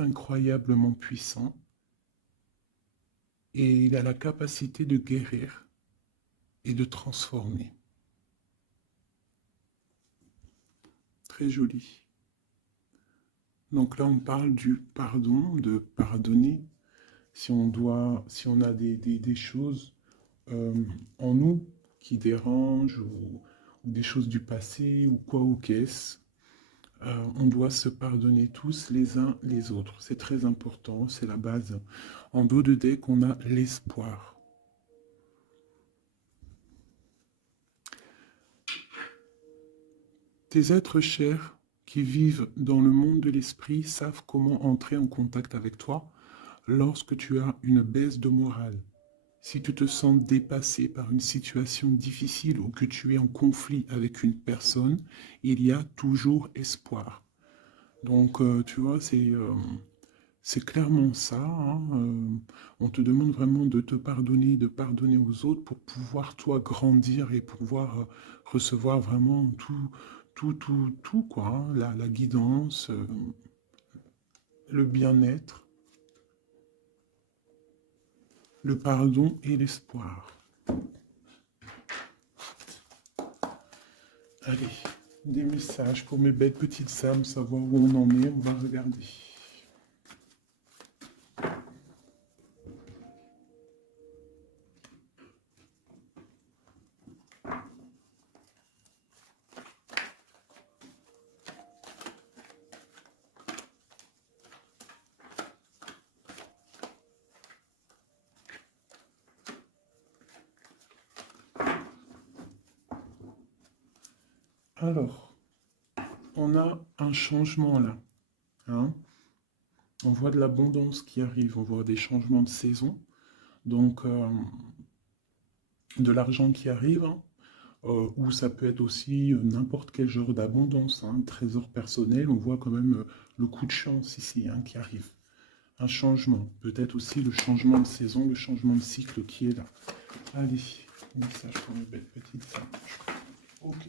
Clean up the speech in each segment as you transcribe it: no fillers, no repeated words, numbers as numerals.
incroyablement puissant et il a la capacité de guérir et de transformer. Très joli. Donc là, on parle du pardon, de pardonner. Si on a des choses euh, en nous qui dérangent ou des choses du passé ou quoi ou qu'est-ce, on doit se pardonner tous les uns les autres. C'est très important, c'est la base. En dos de deck, on a l'espoir. Tes êtres chers qui vivent dans le monde de l'esprit savent comment entrer en contact avec toi lorsque tu as une baisse de morale. Si tu te sens dépassé par une situation difficile ou que tu es en conflit avec une personne, il y a toujours espoir. Donc, tu vois, c'est clairement ça, hein. On te demande vraiment de pardonner aux autres pour pouvoir, toi, grandir et pouvoir recevoir vraiment tout, quoi, hein. La guidance, le bien-être, le pardon et l'espoir. Allez, des messages pour mes belles petites âmes, savoir où on en est, on va regarder. Alors, on a un changement là, hein. On voit de l'abondance qui arrive, on voit des changements de saison, donc de l'argent qui arrive, hein, ou ça peut être aussi n'importe quel genre d'abondance, hein, trésor personnel, on voit quand même le coup de chance ici, hein, qui arrive. Un changement, peut-être aussi le changement de saison, le changement de cycle qui est là. Allez, message pour mes belles petites singes. Ok.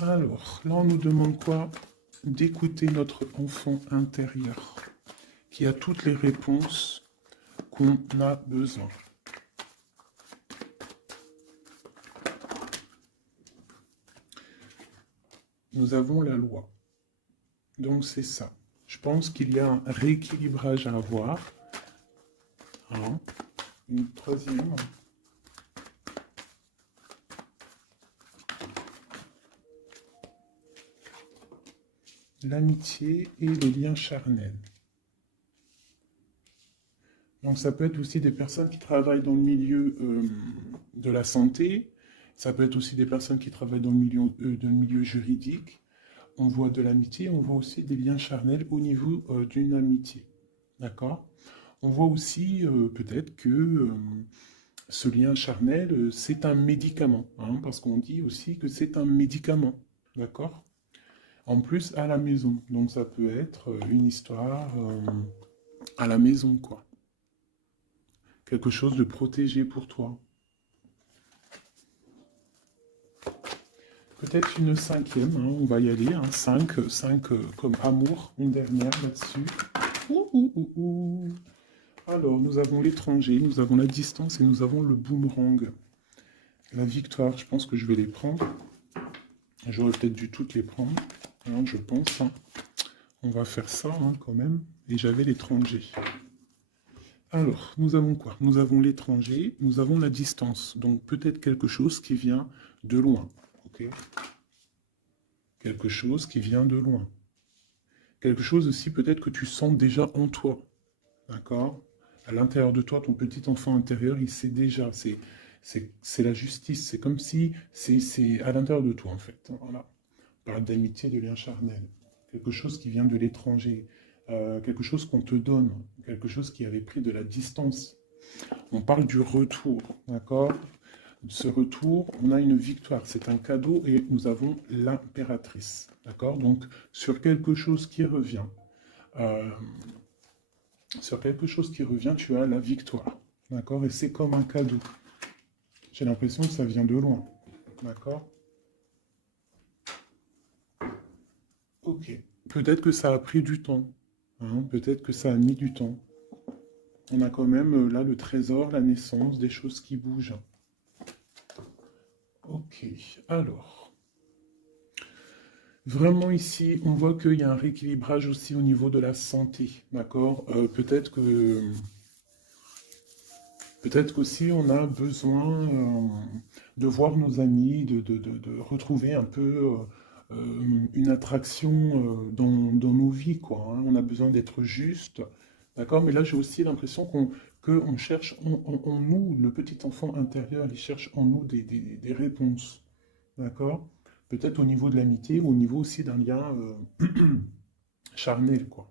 Alors, là on nous demande quoi? D'écouter notre enfant intérieur, qui a toutes les réponses qu'on a besoin. Nous avons la loi. Donc c'est ça. Je pense qu'il y a un rééquilibrage à avoir. Hein. Une troisième. L'amitié et les liens charnels. Donc ça peut être aussi des personnes qui travaillent dans le milieu de la santé. Ça peut être aussi des personnes qui travaillent dans le milieu juridique. On voit de l'amitié, on voit aussi des liens charnels au niveau d'une amitié. D'accord? On voit aussi peut-être que ce lien charnel, c'est un médicament, hein, parce qu'on dit aussi que c'est un médicament. D'accord? En plus, à la maison. Donc ça peut être une histoire à la maison, quoi. Quelque chose de protégé pour toi. Peut-être une cinquième, hein, on va y aller. Hein, 5 comme amour, une dernière là-dessus. Ouh, ouh, ouh, ouh. Alors, nous avons l'étranger, nous avons la distance et nous avons le boomerang. La victoire, je pense que je vais les prendre. J'aurais peut-être dû toutes les prendre, hein, je pense. Hein. On va faire ça hein, quand même. Et j'avais l'étranger. Alors, nous avons quoi? Nous avons l'étranger, nous avons la distance. Donc peut-être quelque chose qui vient de loin. Ok? Quelque chose qui vient de loin. Quelque chose aussi peut-être que tu sens déjà en toi. D'accord? À l'intérieur de toi, ton petit enfant intérieur, il sait déjà. C'est la justice. C'est comme si c'est à l'intérieur de toi, en fait. Voilà. On parle d'amitié, de lien charnel. Quelque chose qui vient de l'étranger. Quelque chose qu'on te donne. Quelque chose qui avait pris de la distance. On parle du retour. D'accord? Ce retour, on a une victoire. C'est un cadeau et nous avons l'impératrice. D'accord? Donc, sur quelque chose qui revient. Euh, Sur quelque chose qui revient, tu as la victoire. D'accord? Et c'est comme un cadeau. J'ai l'impression que ça vient de loin. D'accord? Ok. Peut-être que ça a pris du temps. Hein. Peut-être que ça a mis du temps. On a quand même là le trésor, la naissance, des choses qui bougent. Ok, alors, vraiment ici, on voit qu'il y a un rééquilibrage aussi au niveau de la santé, d'accord. Peut-être qu'aussi on a besoin de voir nos amis, de retrouver un peu une attraction dans nos vies, quoi. Hein. On a besoin d'être juste, d'accord? Mais là, j'ai aussi l'impression qu'on cherche en nous, le petit enfant intérieur, il cherche en nous des réponses, d'accord? Peut-être au niveau de l'amitié ou au niveau aussi d'un lien charnel, quoi.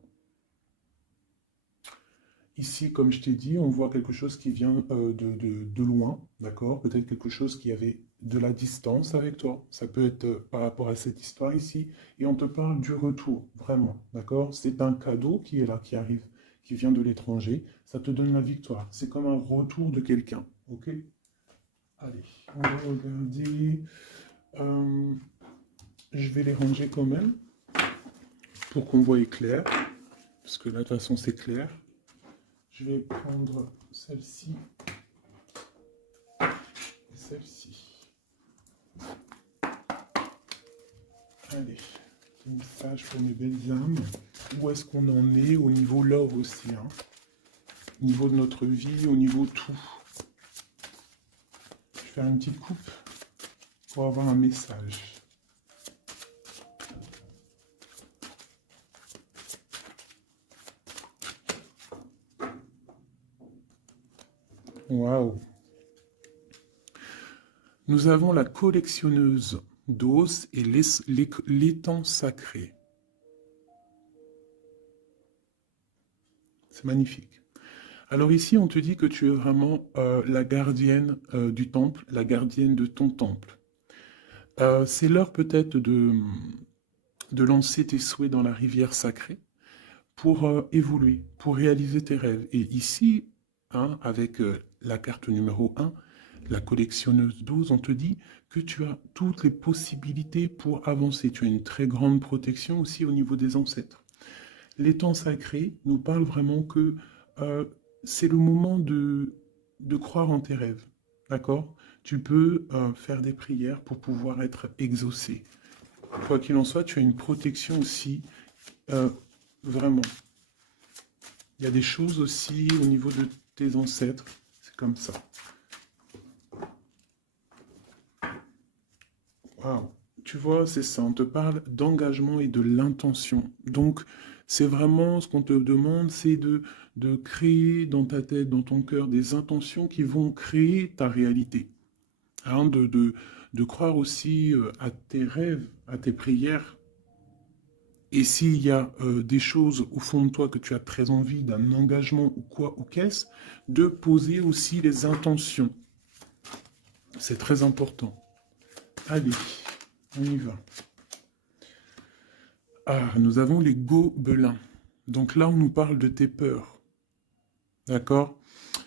Ici, comme je t'ai dit, on voit quelque chose qui vient de loin, d'accord? Peut-être quelque chose qui avait de la distance avec toi. Ça peut être par rapport à cette histoire ici. Et on te parle du retour, vraiment, d'accord? C'est un cadeau qui est là, qui arrive, qui vient de l'étranger. Ça te donne la victoire. C'est comme un retour de quelqu'un, ok? Allez, on va regarder. Euh, je vais les ranger quand même pour qu'on voie clair. Parce que là, de toute façon, c'est clair. Je vais prendre celle-ci et celle-ci. Allez, petit message pour mes belles âmes. Où est-ce qu'on en est au niveau love aussi, hein? Au niveau de notre vie, au niveau tout. Je vais faire une petite coupe pour avoir un message. Waouh! Nous avons la collectionneuse d'os et l'étang sacré. C'est magnifique. Alors ici, on te dit que tu es vraiment la gardienne du temple, la gardienne de ton temple. C'est l'heure peut-être de lancer tes souhaits dans la rivière sacrée pour évoluer, pour réaliser tes rêves. Et ici, hein, avec la carte numéro 1, la collectionneuse 12, on te dit que tu as toutes les possibilités pour avancer. Tu as une très grande protection aussi au niveau des ancêtres. L'étang sacré nous parle vraiment que euh, c'est le moment de croire en tes rêves. D'accord? Tu peux faire des prières pour pouvoir être exaucé. Quoi qu'il en soit, tu as une protection aussi, euh, vraiment. Il y a des choses aussi au niveau de tes ancêtres. C'est comme ça. Waouh. Tu vois, c'est ça. On te parle d'engagement et de l'intention. Donc, c'est vraiment ce qu'on te demande, c'est de créer dans ta tête, dans ton cœur, des intentions qui vont créer ta réalité. Hein, de croire aussi à tes rêves, à tes prières. Et s'il y a des choses au fond de toi que tu as très envie, d'un engagement ou quoi, ou qu'est-ce, de poser aussi les intentions. C'est très important. Allez, on y va. Ah, nous avons les gobelins. Donc là, on nous parle de tes peurs. D'accord?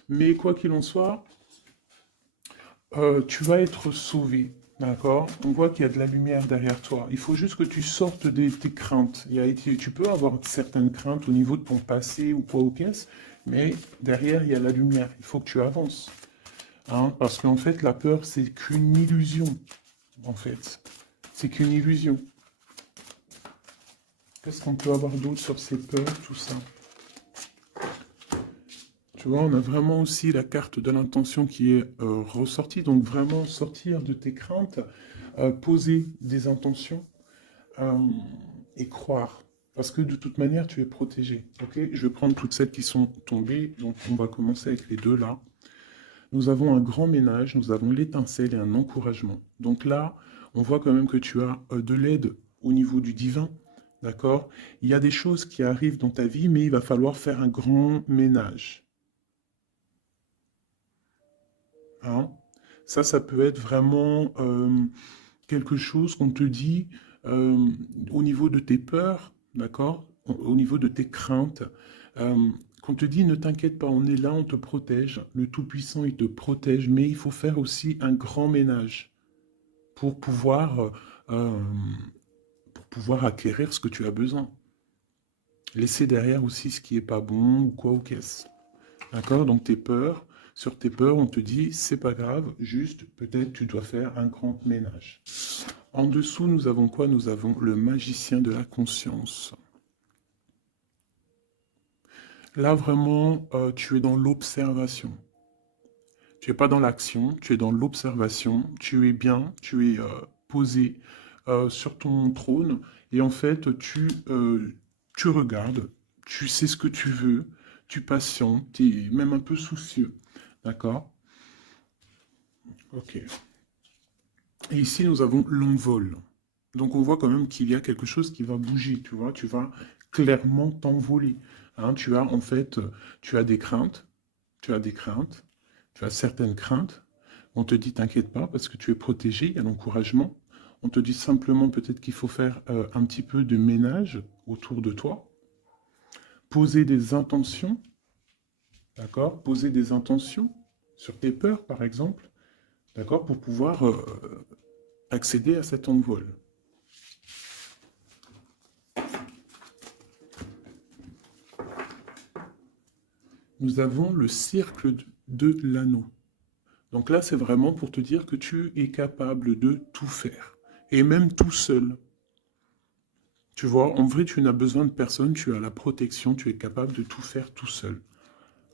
Mais quoi qu'il en soit, tu vas être sauvé. D'accord? On voit qu'il y a de la lumière derrière toi. Il faut juste que tu sortes de tes craintes. Tu peux avoir certaines craintes au niveau de ton passé ou quoi ou qu'est-ce, mais derrière, il y a la lumière. Il faut que tu avances. Hein? Parce qu'en fait, la peur, c'est qu'une illusion. En fait, c'est qu'une illusion. Qu'est-ce qu'on peut avoir d'autre sur ces peurs, tout ça? Tu vois, on a vraiment aussi la carte de l'intention qui est ressortie. Donc vraiment sortir de tes craintes, poser des intentions euh, et croire. Parce que de toute manière, tu es protégé. Ok? Je vais prendre toutes celles qui sont tombées. Donc on va commencer avec les deux là. Nous avons un grand ménage, nous avons l'étincelle et un encouragement. Donc là, on voit quand même que tu as de l'aide au niveau du divin. D'accord? Il y a des choses qui arrivent dans ta vie, mais il va falloir faire un grand ménage. Hein. Ça peut être vraiment quelque chose qu'on te dit euh, au niveau de tes peurs, d'accord? Au niveau de tes craintes, qu'on te dit ne t'inquiète pas, on est là, on te protège. Le Tout-Puissant, il te protège, mais il faut faire aussi un grand ménage pour euh, pour pouvoir acquérir ce que tu as besoin. Laisser derrière aussi ce qui est pas bon ou quoi ou qu'est-ce. D'accord? Donc tes peurs, sur tes peurs, on te dit, c'est pas grave, juste peut-être tu dois faire un grand ménage. En dessous, nous avons quoi? Nous avons le magicien de la conscience. Là, vraiment, tu es dans l'observation. Tu n'es pas dans l'action, tu es dans l'observation. Tu es bien, tu es posé sur ton trône. Et en fait, tu regardes, tu sais ce que tu veux, tu patientes, tu es même un peu soucieux. D'accord? Ok. Et ici, nous avons l'envol. Donc, on voit quand même qu'il y a quelque chose qui va bouger, tu vois. Tu vas clairement t'envoler. Hein, tu as, en fait, tu as des craintes, tu as des craintes, tu as certaines craintes. On te dit, t'inquiète pas, parce que tu es protégé, il y a l'encouragement. On te dit simplement peut-être qu'il faut faire un petit peu de ménage autour de toi. Poser des intentions, d'accord? Poser des intentions sur tes peurs, par exemple, d'accord? Pour pouvoir accéder à cet envol. Nous avons le cercle de l'anneau. Donc là, c'est vraiment pour te dire que tu es capable de tout faire. Et même tout seul. Tu vois, en vrai, tu n'as besoin de personne, tu as la protection, tu es capable de tout faire tout seul.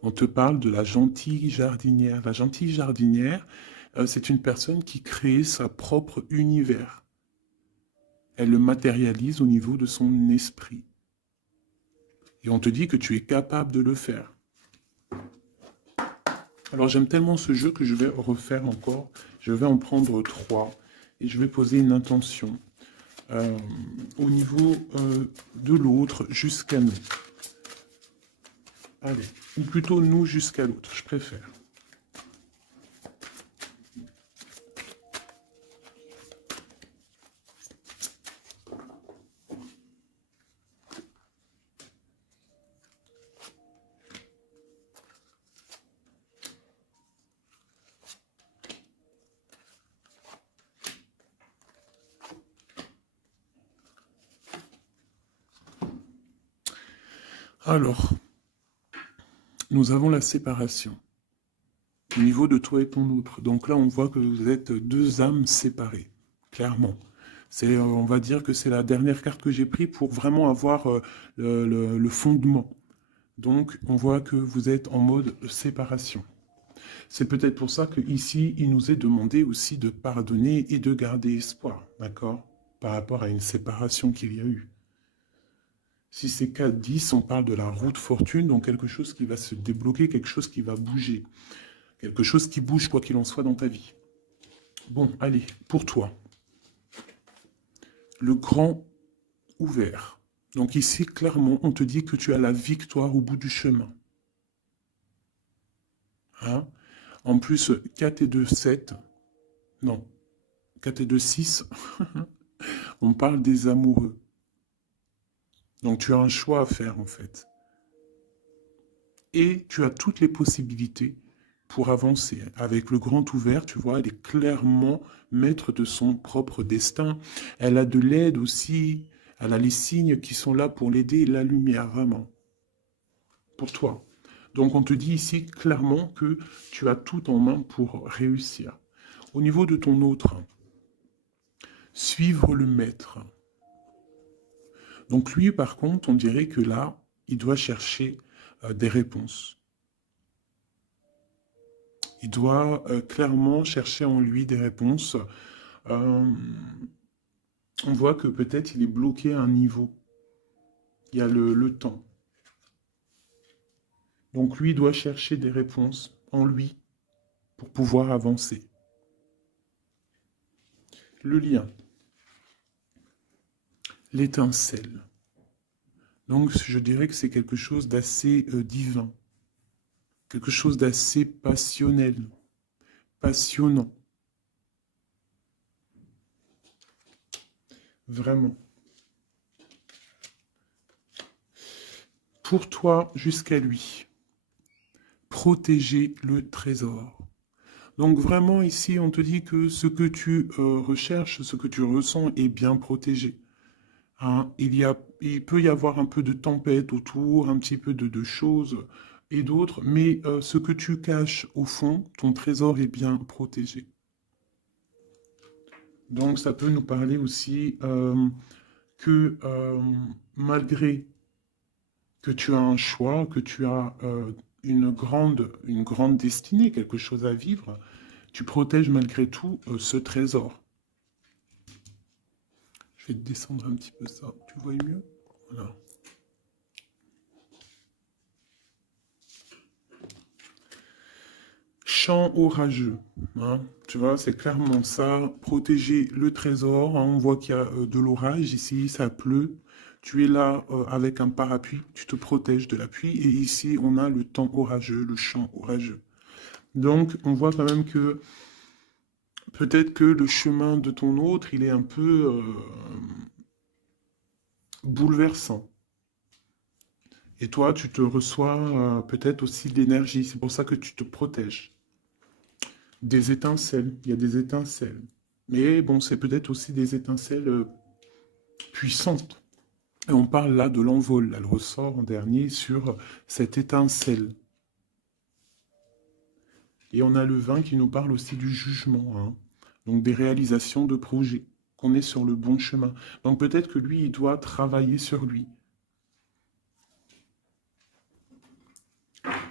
On te parle de la gentille jardinière. La gentille jardinière, c'est une personne qui crée sa propre univers. Elle le matérialise au niveau de son esprit. Et on te dit que tu es capable de le faire. Alors j'aime tellement ce jeu que je vais refaire encore. Je vais en prendre 3 et je vais poser une intention au niveau de l'autre jusqu'à nous. Allez, ou plutôt nous jusqu'à l'autre, je préfère. Alors, nous avons la séparation au niveau de toi et ton autre. Donc là, on voit que vous êtes deux âmes séparées, clairement. C'est, on va dire que c'est la dernière carte que j'ai prise pour vraiment avoir le fondement. Donc, on voit que vous êtes en mode séparation. C'est peut-être pour ça qu'ici, il nous est demandé aussi de pardonner et de garder espoir, d'accord? Par rapport à une séparation qu'il y a eu. Si c'est 4-10, on parle de la route fortune, donc quelque chose qui va se débloquer, quelque chose qui va bouger. Quelque chose qui bouge, quoi qu'il en soit, dans ta vie. Bon, allez, pour toi. Le grand ouvert. Donc ici, clairement, on te dit que tu as la victoire au bout du chemin. Hein? En plus, 4 et 2, 7. Non, 4 et 2, 6. On parle des amoureux. Donc tu as un choix à faire, en fait. Et tu as toutes les possibilités pour avancer. Avec le grand ouvert, tu vois, elle est clairement maître de son propre destin. Elle a de l'aide aussi. Elle a les signes qui sont là pour l'aider et la lumière, vraiment. Pour toi. Donc on te dit ici clairement que tu as tout en main pour réussir. Au niveau de ton autre, suivre le maître. Donc lui, par contre, on dirait que là, il doit chercher des réponses. Il doit clairement chercher en lui des réponses. Euh, on voit que peut-être il est bloqué à un niveau. Il y a le temps. Donc lui doit chercher des réponses en lui pour pouvoir avancer. Le lien. L'étincelle. Donc je dirais que c'est quelque chose d'assez divin. Quelque chose d'assez passionnel. Passionnant. Vraiment. Pour toi jusqu'à lui. Protéger le trésor. Donc vraiment ici, on te dit que ce que tu recherches, ce que tu ressens est bien protégé. Hein, il y a il peut y avoir un peu de tempête autour, un petit peu de choses et d'autres, mais ce que tu caches au fond, ton trésor est bien protégé. Donc ça peut nous parler aussi que malgré que tu as un choix, que tu as une grande destinée, quelque chose à vivre, tu protèges malgré tout ce trésor. Je vais te descendre un petit peu ça. Tu vois mieux? Voilà. Champ orageux, hein. Tu vois, c'est clairement ça. Protéger le trésor, hein. On voit qu'il y a de l'orage ici, ça pleut. Tu es là avec un parapluie, tu te protèges de la pluie. Et ici, on a le temps orageux, le champ orageux. Donc, on voit quand même que peut-être que le chemin de ton autre, il est un peu bouleversant. Et toi, tu te reçois peut-être aussi de l'énergie. C'est pour ça que tu te protèges. Des étincelles, il y a des étincelles. Mais bon, c'est peut-être aussi des étincelles puissantes. Et on parle là de l'envol. Elle ressort en dernier sur cette étincelle. Et on a le vin qui nous parle aussi du jugement, hein. Donc des réalisations de projets, qu'on est sur le bon chemin. Donc peut-être que lui, il doit travailler sur lui.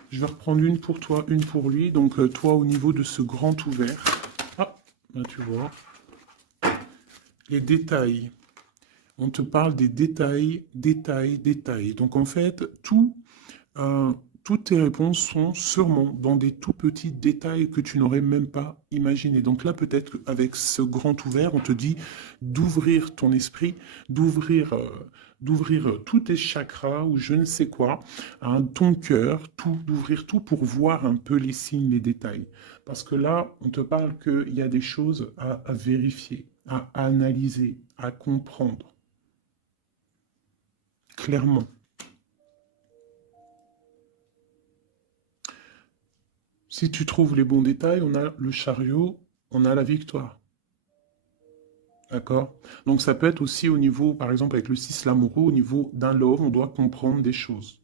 Je vais reprendre une pour toi, une pour lui. Donc toi, au niveau de ce grand ouvert. Ah, là tu vois. Les détails. On te parle des détails, détails, détails. Donc en fait, euh, toutes tes réponses sont sûrement dans des tout petits détails que tu n'aurais même pas imaginé. Donc là, peut-être qu'avec ce grand ouvert, on te dit d'ouvrir ton esprit, d'ouvrir tous tes chakras ou je ne sais quoi, hein, ton cœur, tout, d'ouvrir tout pour voir un peu les signes, les détails. Parce que là, on te parle qu'il y a des choses à vérifier, à analyser, à comprendre clairement. Si tu trouves les bons détails, on a le chariot, on a la victoire. D'accord? Donc ça peut être aussi au niveau, par exemple avec le 6 l'amoureux, au niveau d'un love, on doit comprendre des choses.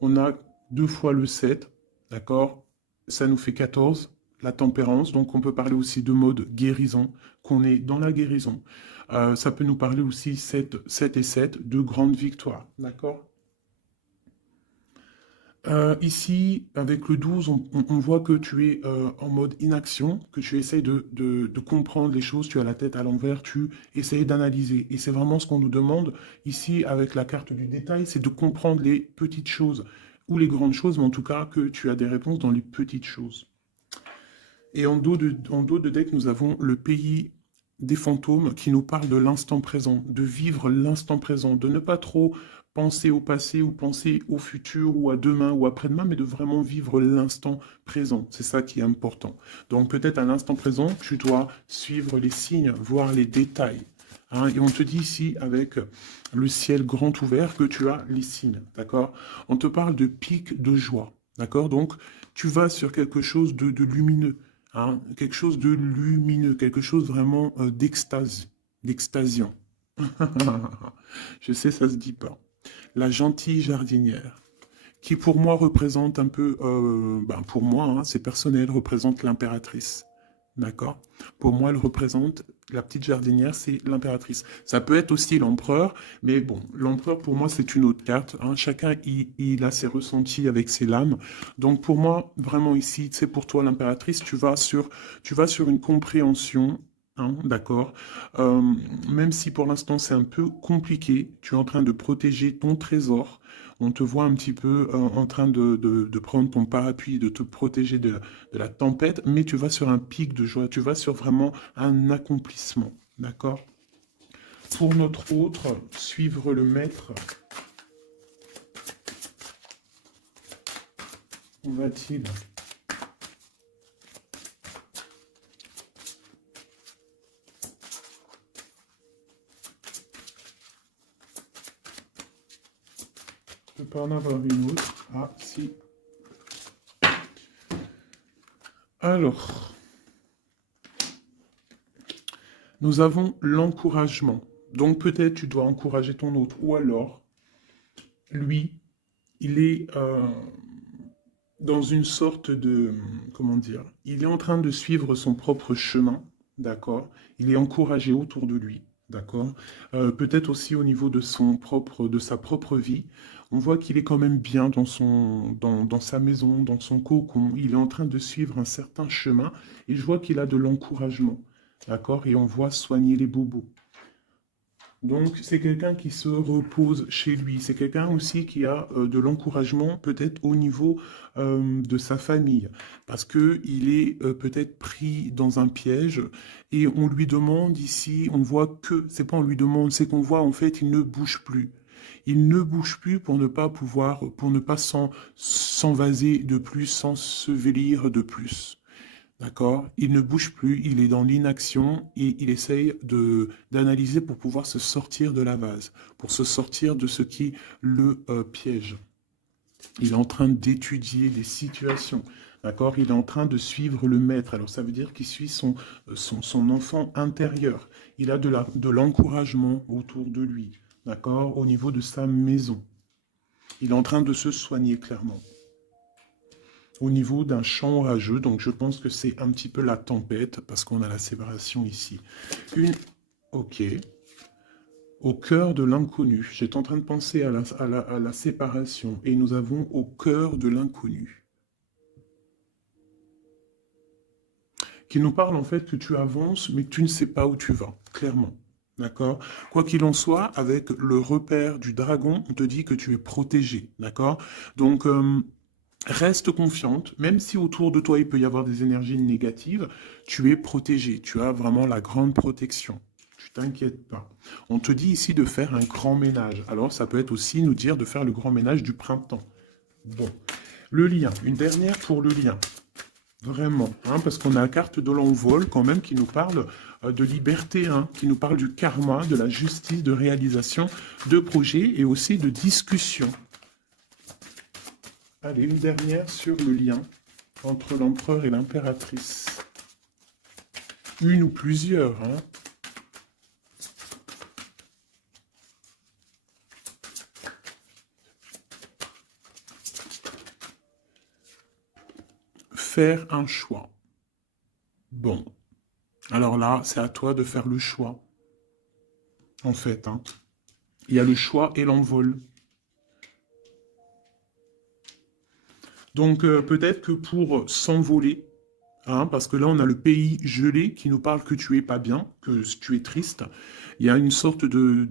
On a deux fois le 7, d'accord? Ça nous fait 14, la tempérance. Donc on peut parler aussi de mode guérison, qu'on est dans la guérison. Ça peut nous parler aussi 7 et 7, de grandes victoires. D'accord? Ici, avec le 12, on voit que tu es en mode inaction, que tu essayes de comprendre les choses, tu as la tête à l'envers, tu essayes d'analyser. Et c'est vraiment ce qu'on nous demande ici avec la carte du détail, c'est de comprendre les petites choses ou les grandes choses, mais en tout cas que tu as des réponses dans les petites choses. Et en dos de deck, nous avons le pays des fantômes qui nous parle de l'instant présent, de vivre l'instant présent, de ne pas trop penser au passé ou penser au futur ou à demain ou après-demain, mais de vraiment vivre l'instant présent. C'est ça qui est important. Donc peut-être à l'instant présent, tu dois suivre les signes, voir les détails, hein. Et on te dit ici, avec le ciel grand ouvert, que tu as les signes, d'accord? On te parle de pic de joie, d'accord? Donc tu vas sur quelque chose de lumineux, hein, quelque chose de lumineux, quelque chose vraiment d'extase, d'extasiant. Je sais, ça se dit pas. La gentille jardinière, qui pour moi représente un peu, ben pour moi, hein, c'est personnel, représente l'impératrice. D'accord? Pour moi, elle représente, la petite jardinière, c'est l'impératrice. Ça peut être aussi l'empereur, mais bon, l'empereur, pour moi, c'est une autre carte, hein. Chacun, il a ses ressentis avec ses lames. Donc, pour moi, vraiment ici, c'est pour toi l'impératrice, tu vas sur une compréhension, hein, d'accord? Euh, Même si pour l'instant, c'est un peu compliqué, tu es en train de protéger ton trésor. On te voit un petit peu en train de prendre ton parapluie, de te protéger de la tempête, mais tu vas sur un pic de joie, tu vas sur vraiment un accomplissement. D'accord? Pour notre autre, suivre le maître, où va-t-il? Je ne peux pas en avoir une autre. Ah, si. Alors, nous avons l'encouragement. Donc peut-être tu dois encourager ton autre. Ou alors, lui, il est dans une sorte de, comment dire, il est en train de suivre son propre chemin, d'accord? Il est encouragé autour de lui, d'accord? Peut-être aussi au niveau de de sa propre vie. On voit qu'il est quand même bien dans sa maison, dans son cocon. Il est en train de suivre un certain chemin et je vois qu'il a de l'encouragement, d'accord? Et on voit soigner les bobos. Donc, c'est quelqu'un qui se repose chez lui. C'est quelqu'un aussi qui a de l'encouragement, peut-être au niveau de sa famille, parce que il est peut-être pris dans un piège et on lui demande ici, on voit que, c'est pas on lui demande, c'est qu'on voit en fait, il ne bouge plus. Il ne bouge plus pour ne pas pouvoir, pour ne pas s'envaser de plus, s'ensevelir de plus. D'accord? Il ne bouge plus, il est dans l'inaction et il essaye d'analyser pour pouvoir se sortir de la vase, pour se sortir de ce qui le piège. Il est en train d'étudier des situations. D'accord? Il est en train de suivre le maître. Alors ça veut dire qu'il suit son enfant intérieur. Il a de l'encouragement autour de lui. D'accord? Au niveau de sa maison. Il est en train de se soigner clairement au niveau d'un champ orageux. Donc je pense que c'est un petit peu la tempête parce qu'on a la séparation ici. Ok. Au cœur de l'inconnu. J'étais en train de penser à la séparation et nous avons au cœur de l'inconnu. Qui nous parle en fait que tu avances mais que tu ne sais pas où tu vas, clairement. D'accord? Quoi qu'il en soit, avec le repère du dragon, on te dit que tu es protégé. D'accord? Donc, reste confiante, même si autour de toi il peut y avoir des énergies négatives, tu es protégé, tu as vraiment la grande protection. Tu t'inquiètes pas. On te dit ici de faire un grand ménage. Alors ça peut être aussi nous dire de faire le grand ménage du printemps. Bon. Le lien, une dernière pour le lien. Vraiment, hein, parce qu'on a la carte de l'envol quand même qui nous parle de liberté, hein, qui nous parle du karma, de la justice, de réalisation, de projets et aussi de discussion. Allez, une dernière sur le lien entre l'empereur et l'impératrice. Une ou plusieurs, hein. Faire un choix. Bon. Alors là, c'est à toi de faire le choix. En fait, hein. Il y a le choix et l'envol. Donc peut-être que pour s'envoler, hein, parce que là on a le pays gelé qui nous parle que tu es pas bien, que tu es triste. Il y a une sorte tu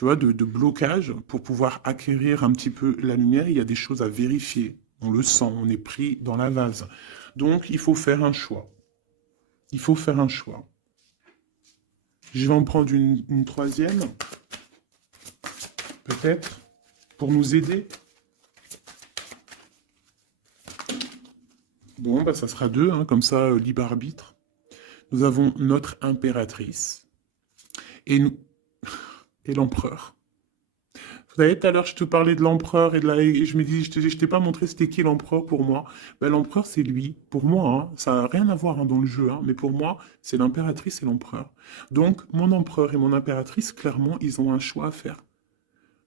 vois, de blocage pour pouvoir acquérir un petit peu la lumière. Il y a des choses à vérifier. On le sent, on est pris dans la vase. Donc il faut faire un choix. Il faut faire un choix. Je vais en prendre une troisième, peut-être, pour nous aider. Bon, bah, ça sera deux, hein, comme ça, libre arbitre. Nous avons notre impératrice et, nous... et l'empereur. Vous savez, tout à l'heure, je te parlais de l'empereur et je me dis, je t'ai pas montré c'était qui l'empereur pour moi. Ben, l'empereur, c'est lui. Pour moi, hein, ça n'a rien à voir hein, dans le jeu, hein, mais pour moi, c'est l'impératrice et l'empereur. Donc, mon empereur et mon impératrice, clairement, ils ont un choix à faire.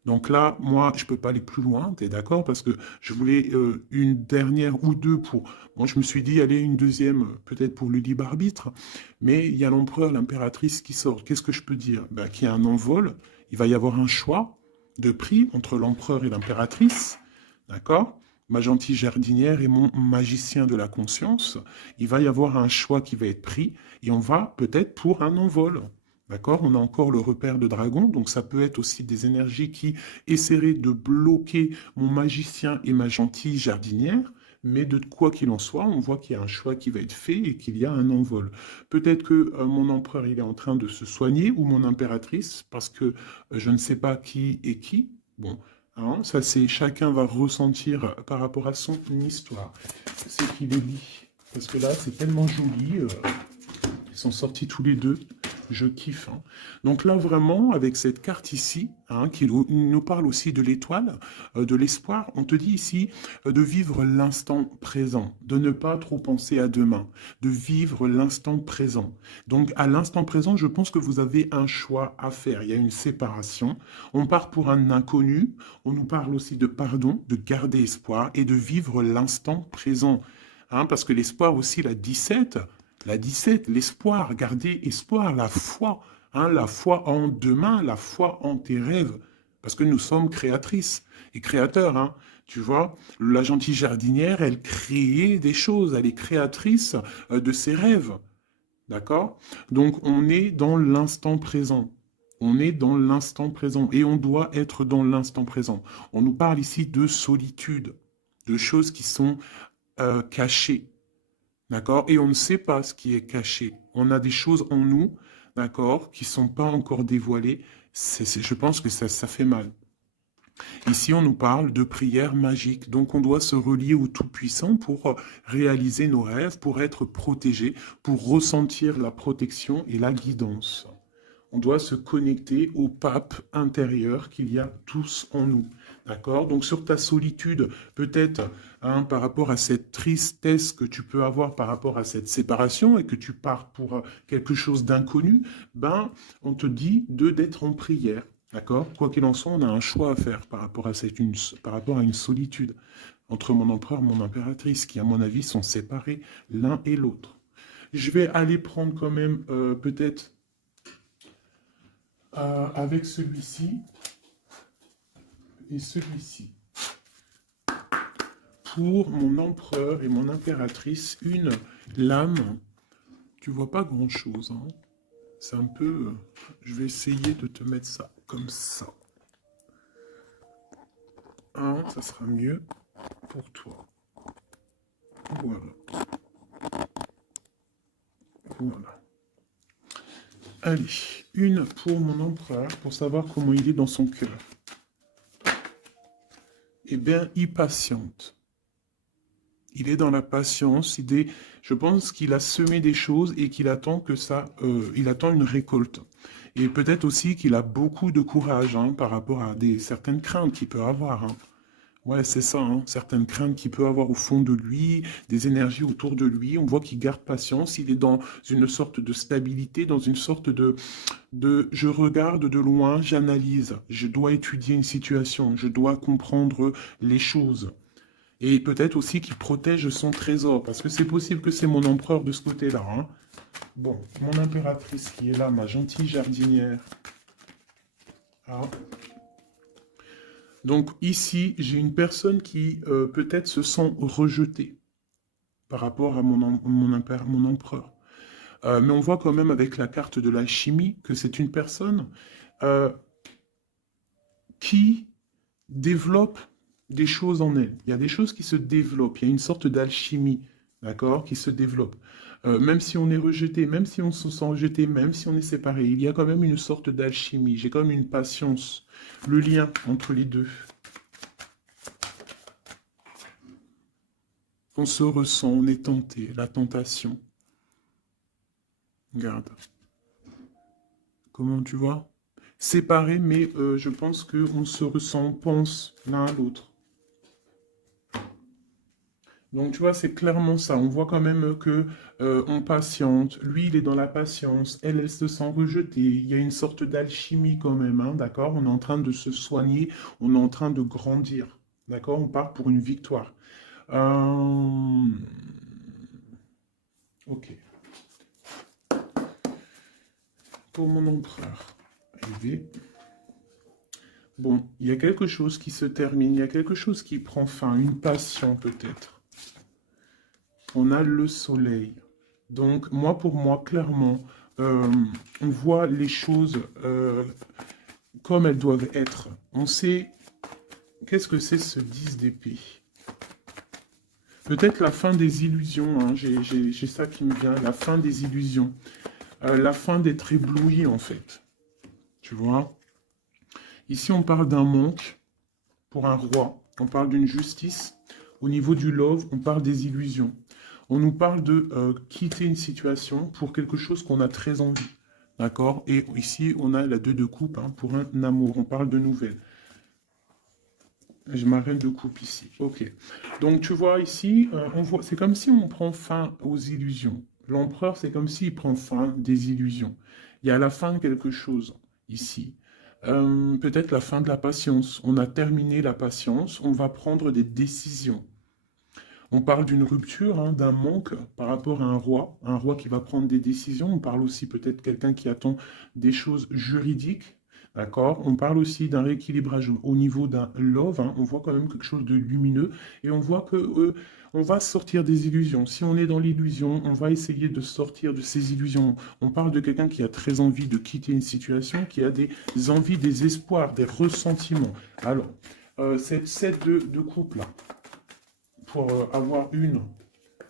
Donc là, moi, je peux pas aller plus loin, tu es d'accord? Parce que je voulais une dernière ou deux pour... Bon, je me suis dit, allez, une deuxième, peut-être pour le libre arbitre. Mais il y a l'empereur, l'impératrice qui sort. Qu'est-ce que je peux dire? Ben, qu'il y a un envol, il va y avoir un choix de prix entre l'empereur et l'impératrice, d'accord? Ma gentille jardinière et mon magicien de la conscience. Il va y avoir un choix qui va être pris et on va peut-être pour un envol. D'accord? On a encore le repère de dragon, donc ça peut être aussi des énergies qui essaieraient de bloquer mon magicien et ma gentille jardinière, mais de quoi qu'il en soit, on voit qu'il y a un choix qui va être fait et qu'il y a un envol. Peut-être que mon empereur il est en train de se soigner ou mon impératrice, parce que je ne sais pas qui est qui. Bon, hein, ça c'est chacun va ressentir par rapport à son histoire. C'est qu'il est dit. Parce que là, c'est tellement joli. Ils sont sortis tous les deux. Je kiffe. Hein. Donc là, vraiment, avec cette carte ici, hein, qui nous parle aussi de l'étoile, de l'espoir, on te dit ici de vivre l'instant présent, de ne pas trop penser à demain, de vivre l'instant présent. Donc à l'instant présent, je pense que vous avez un choix à faire. Il y a une séparation. On part pour un inconnu. On nous parle aussi de pardon, de garder espoir et de vivre l'instant présent. Hein, parce que l'espoir aussi, la 17, l'espoir, garder espoir, la foi, hein, la foi en demain, la foi en tes rêves, parce que nous sommes créatrices et créateurs, hein, tu vois. La gentille jardinière, elle crée des choses, elle est créatrice de ses rêves, d'accord? Donc on est dans l'instant présent. On est dans l'instant présent et on doit être dans l'instant présent. On nous parle ici de solitude, de choses qui sont cachées. D'accord? Et on ne sait pas ce qui est caché. On a des choses en nous, d'accord, qui ne sont pas encore dévoilées. Je pense que ça fait mal. Ici, on nous parle de prière magique. Donc, on doit se relier au Tout-Puissant pour réaliser nos rêves, pour être protégé, pour ressentir la protection et la guidance. On doit se connecter au pape intérieur qu'il y a tous en nous. D'accord? Donc sur ta solitude, peut-être hein, par rapport à cette tristesse que tu peux avoir par rapport à cette séparation et que tu pars pour quelque chose d'inconnu, ben on te dit d'être en prière. D'accord? Quoi qu'il en soit, on a un choix à faire par rapport à par rapport à une solitude entre mon empereur et mon impératrice, qui à mon avis sont séparés l'un et l'autre. Je vais aller prendre quand même peut-être avec celui-ci et celui-ci. Pour mon empereur et mon impératrice, une lame, tu vois pas grand-chose. Hein. C'est un peu... je vais essayer de te mettre ça comme ça. Hein, ça sera mieux pour toi. Voilà. Voilà. Allez, une pour mon empereur, pour savoir comment il est dans son cœur. Eh bien, il patiente. Il est dans la patience. Je pense qu'il a semé des choses et qu'il attend que ça, il attend une récolte. Et peut-être aussi qu'il a beaucoup de courage hein, par rapport à certaines craintes qu'il peut avoir. Hein. Ouais, c'est ça, hein, certaines craintes qu'il peut avoir au fond de lui, des énergies autour de lui. On voit qu'il garde patience. Il est dans une sorte de stabilité, dans une sorte de je regarde de loin, j'analyse. Je dois étudier une situation. Je dois comprendre les choses. Et peut-être aussi qu'il protège son trésor, parce que c'est possible que c'est mon empereur de ce côté-là. Hein. Bon, mon impératrice qui est là, ma gentille jardinière. Ah. Donc ici, j'ai une personne qui peut-être se sent rejetée par rapport à mon empereur. Mais on voit quand même avec la carte de l'alchimie que c'est une personne euh, qui développe des choses en elle. Il y a des choses qui se développent. Il y a une sorte d'alchimie, d'accord, qui se développe. Même si on est rejeté, même si on se sent rejeté, même si on est séparé, il y a quand même une sorte d'alchimie. J'ai quand même une patience. Le lien entre les deux. On se ressent, on est tenté, la tentation. Regarde. Comment tu vois? Séparés, mais je pense qu'on se ressent, on pense l'un à l'autre. Donc tu vois, c'est clairement ça. On voit quand même que on patiente. Lui, il est dans la patience. Elle se sent rejetée. Il y a une sorte d'alchimie quand même, hein, d'accord? On est en train de se soigner. On est en train de grandir, d'accord? On part pour une victoire. Ok. Pour mon empereur. Élevé. Bon, il y a quelque chose qui se termine. Il y a quelque chose qui prend fin. Une passion peut-être. On a le soleil. Donc, moi, pour moi, clairement, on voit les choses comme elles doivent être. On sait qu'est-ce que c'est ce 10 d'épée. Peut-être la fin des illusions, hein. J'ai ça qui me vient, la fin des illusions. La fin d'être ébloui, en fait. Tu vois? Ici, on parle d'un manque pour un roi. On parle d'une justice. Au niveau du love, on parle des illusions. On nous parle de quitter une situation pour quelque chose qu'on a très envie. D'accord? Et ici, on a la 2 de coupe hein, pour un amour. On parle de nouvelles. Je m'arrête de coupe ici. Ok. Donc, tu vois ici, on voit, c'est comme si on prend fin aux illusions. L'empereur, c'est comme s'il prend fin des illusions. Il y a la fin de quelque chose ici. Peut-être la fin de la patience. On a terminé la patience. On va prendre des décisions. On parle d'une rupture, hein, d'un manque par rapport à un roi qui va prendre des décisions. On parle aussi peut-être quelqu'un qui attend des choses juridiques, d'accord? On parle aussi d'un rééquilibrage au niveau d'un love, hein. On voit quand même quelque chose de lumineux et on voit que on va sortir des illusions. Si on est dans l'illusion, on va essayer de sortir de ces illusions. On parle de quelqu'un qui a très envie de quitter une situation, qui a des envies, des espoirs, des ressentiments. Alors, cette set de couple là pour avoir une.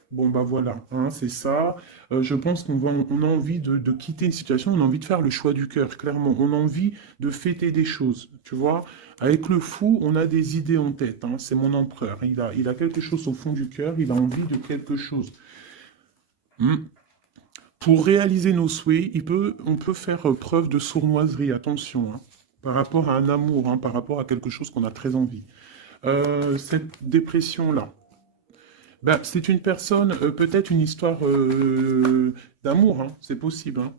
Bon, bah voilà, hein, c'est ça. Je pense on a envie de quitter une situation, on a envie de faire le choix du cœur, clairement. On a envie de fêter des choses, tu vois. Avec le fou, on a des idées en tête, hein, c'est mon empereur. Il a quelque chose au fond du cœur, il a envie de quelque chose. Hmm. Pour réaliser nos souhaits, on peut faire preuve de sournoiserie, attention, hein, par rapport à un amour, hein, par rapport à quelque chose qu'on a très envie. Cette dépression-là. Ben, c'est une personne, peut-être une histoire d'amour, hein, c'est possible, hein.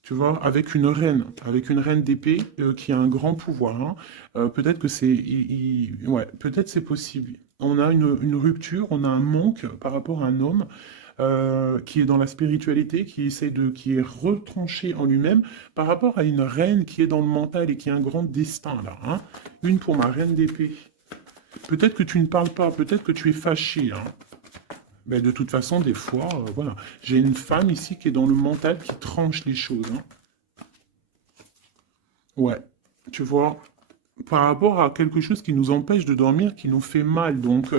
Tu vois, avec une reine d'épée qui a un grand pouvoir, hein. Peut-être que c'est, ouais, peut-être c'est possible. On a une rupture, on a un manque par rapport à un homme qui est dans la spiritualité, qui est retranché en lui-même, par rapport à une reine qui est dans le mental et qui a un grand destin là, hein. Une pour ma reine d'épée. Peut-être que tu ne parles pas, peut-être que tu es fâché, hein. Mais de toute façon, des fois, voilà. J'ai une femme ici qui est dans le mental qui tranche les choses, hein. Ouais. Tu vois, par rapport à quelque chose qui nous empêche de dormir, qui nous fait mal. Donc,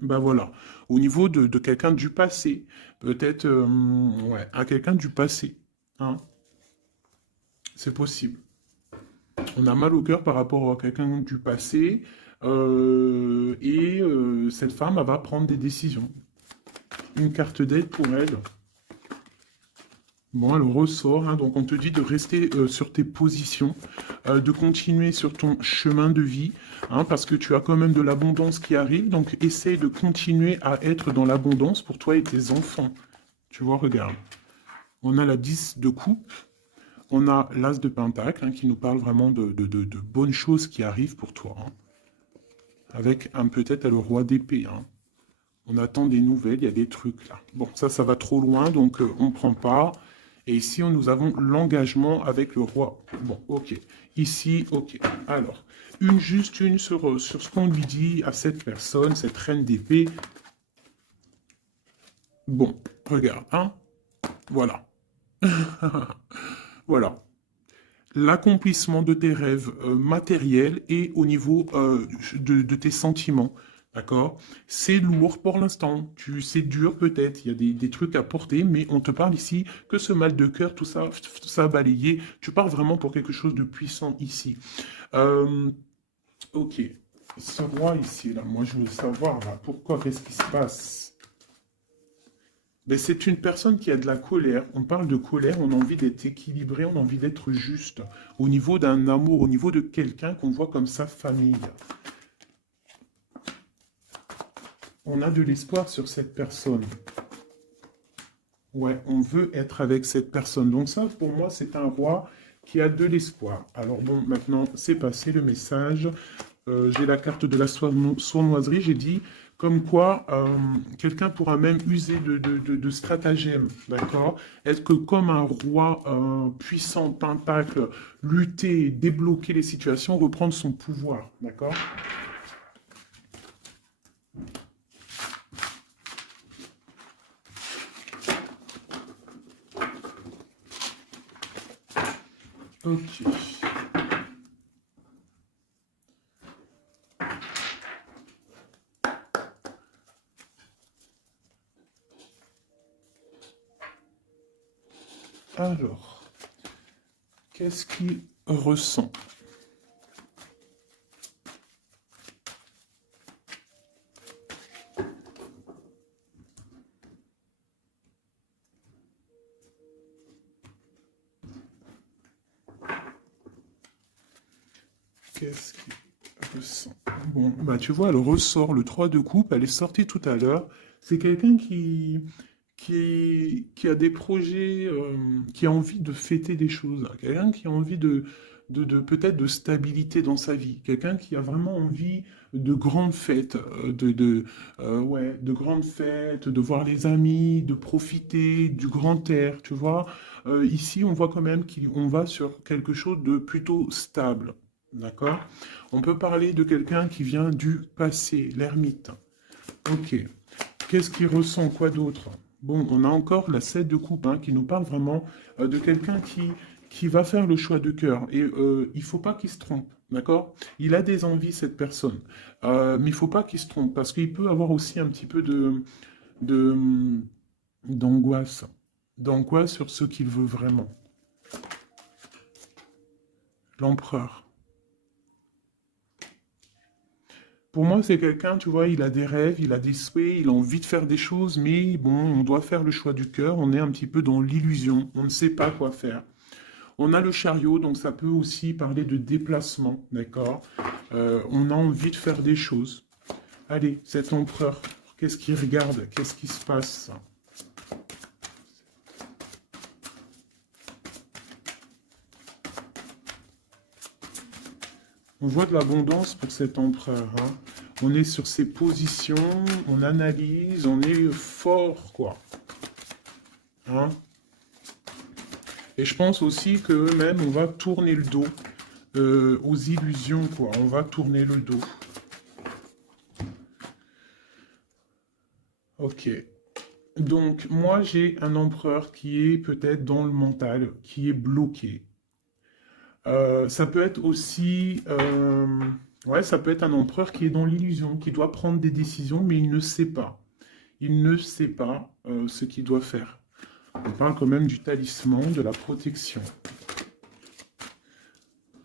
ben voilà. Au niveau de quelqu'un du passé, peut-être, ouais, à quelqu'un du passé, hein. C'est possible. On a mal au cœur par rapport à quelqu'un du passé, et cette femme, elle va prendre des décisions. Une carte d'aide pour elle. Bon, elle ressort, hein, donc on te dit de rester sur tes positions, de continuer sur ton chemin de vie, hein, parce que tu as quand même de l'abondance qui arrive, donc essaye de continuer à être dans l'abondance pour toi et tes enfants. Tu vois, regarde. On a la 10 de coupe, on a l'as de pentacle, hein, qui nous parle vraiment de bonnes choses qui arrivent pour toi, hein, avec peut-être le roi d'épée, hein. On attend des nouvelles, il y a des trucs là. Bon, ça va trop loin, donc on ne prend pas. Et ici, nous avons l'engagement avec le roi. Bon, ok. Ici, ok. Alors, juste une sur ce qu'on lui dit à cette personne, cette reine d'épée. Bon, regarde, hein. Voilà. Voilà. L'accomplissement de tes rêves matériels et au niveau de tes sentiments. D'accord? C'est lourd pour l'instant. C'est dur peut-être. Il y a des trucs à porter, mais on te parle ici que ce mal de cœur, tout ça balayé. Tu parles vraiment pour quelque chose de puissant ici. Euh, ok. Ce roi ici, là, moi je veux savoir là, pourquoi, qu'est-ce qui se passe? Ben, c'est une personne qui a de la colère. On parle de colère, on a envie d'être équilibré, on a envie d'être juste. Au niveau d'un amour, au niveau de quelqu'un qu'on voit comme sa famille. On a de l'espoir sur cette personne. Ouais, on veut être avec cette personne. Donc ça, pour moi, c'est un roi qui a de l'espoir. Alors bon, maintenant, c'est passé le message. J'ai la carte de la sournoiserie. J'ai dit comme quoi quelqu'un pourra même user de stratagèmes, d'accord? Être que comme un roi puissant, pentacle, lutter, débloquer les situations, reprendre son pouvoir, d'accord? Ok. Alors, qu'est-ce qu'il ressent? Qu'est-ce qu'il ressent? Bon, bah tu vois, elle ressort le 3 de coupe, elle est sortie tout à l'heure. C'est quelqu'un qui a des projets, qui a envie de fêter des choses, hein. Quelqu'un qui a envie de peut-être de stabilité dans sa vie, quelqu'un qui a vraiment envie de grandes fêtes, ouais, de grandes fêtes, de voir les amis, de profiter du grand air, tu vois. Ici, on voit quand même qu'on va sur quelque chose de plutôt stable, d'accord? On peut parler de quelqu'un qui vient du passé, l'ermite. Ok. Qu'est-ce qu'il ressent? Quoi d'autre? Bon, on a encore la 7 de coupe, hein, qui nous parle vraiment de quelqu'un qui va faire le choix de cœur. Et il ne faut pas qu'il se trompe, d'accord? Il a des envies, cette personne. Mais il ne faut pas qu'il se trompe, parce qu'il peut avoir aussi un petit peu de, d'angoisse. D'angoisse sur ce qu'il veut vraiment. L'empereur. Pour moi, c'est quelqu'un, tu vois, il a des rêves, il a des souhaits, il a envie de faire des choses, mais bon, on doit faire le choix du cœur, on est un petit peu dans l'illusion, on ne sait pas quoi faire. On a le chariot, donc ça peut aussi parler de déplacement, d'accord? On a envie de faire des choses. Allez, cet empereur, qu'est-ce qu'il regarde? Qu'est-ce qui se passe? On voit de l'abondance pour cet empereur, hein. On est sur ses positions, on analyse, on est fort, quoi. Hein? Et je pense aussi qu'eux-mêmes, on va tourner le dos aux illusions, quoi. On va tourner le dos. Ok. Donc, moi, j'ai un empereur qui est peut-être dans le mental, qui est bloqué. Ça peut être aussi... ouais, ça peut être un empereur qui est dans l'illusion, qui doit prendre des décisions, mais il ne sait pas. Il ne sait pas ce qu'il doit faire. On parle quand même du talisman, de la protection.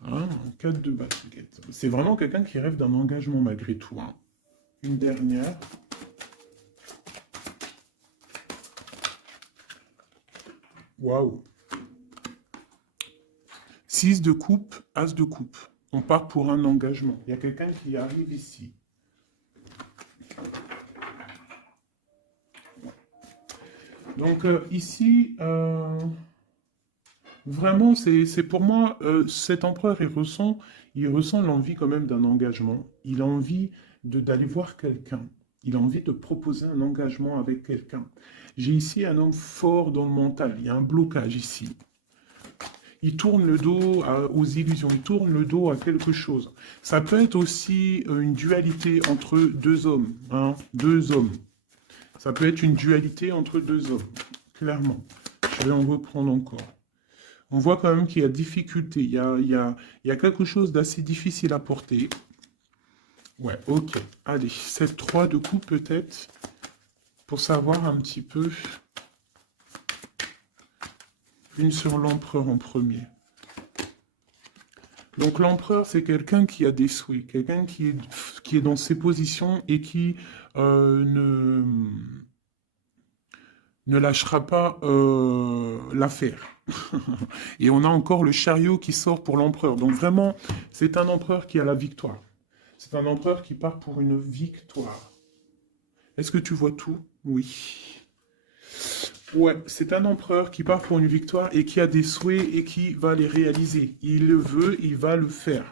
Hein, 4 de basket. C'est vraiment quelqu'un qui rêve d'un engagement malgré tout, hein. Une dernière. Waouh. 6 de coupe, as de coupe. On part pour un engagement. Il y a quelqu'un qui arrive ici. Donc ici, vraiment, c'est pour moi, cet empereur, il ressent l'envie quand même d'un engagement. Il a envie d'aller voir quelqu'un. Il a envie de proposer un engagement avec quelqu'un. J'ai ici un homme fort dans le mental. Il y a un blocage ici. Il tourne le dos aux illusions, il tourne le dos à quelque chose. Ça peut être aussi une dualité entre deux hommes, hein, deux hommes. Ça peut être une dualité entre deux hommes, clairement. Je vais en reprendre encore. On voit quand même qu'il y a difficulté, il y a quelque chose d'assez difficile à porter. Ouais, ok. Allez, cette 3 de coupe peut-être, pour savoir un petit peu. Une sur l'empereur en premier. Donc l'empereur, c'est quelqu'un qui a des souhaits, quelqu'un qui est dans ses positions et qui ne lâchera pas l'affaire. Et on a encore le chariot qui sort pour l'empereur. Donc vraiment, c'est un empereur qui a la victoire. C'est un empereur qui part pour une victoire. Est-ce que tu vois tout? Oui. Ouais, c'est un empereur qui part pour une victoire et qui a des souhaits et qui va les réaliser. Il le veut, il va le faire.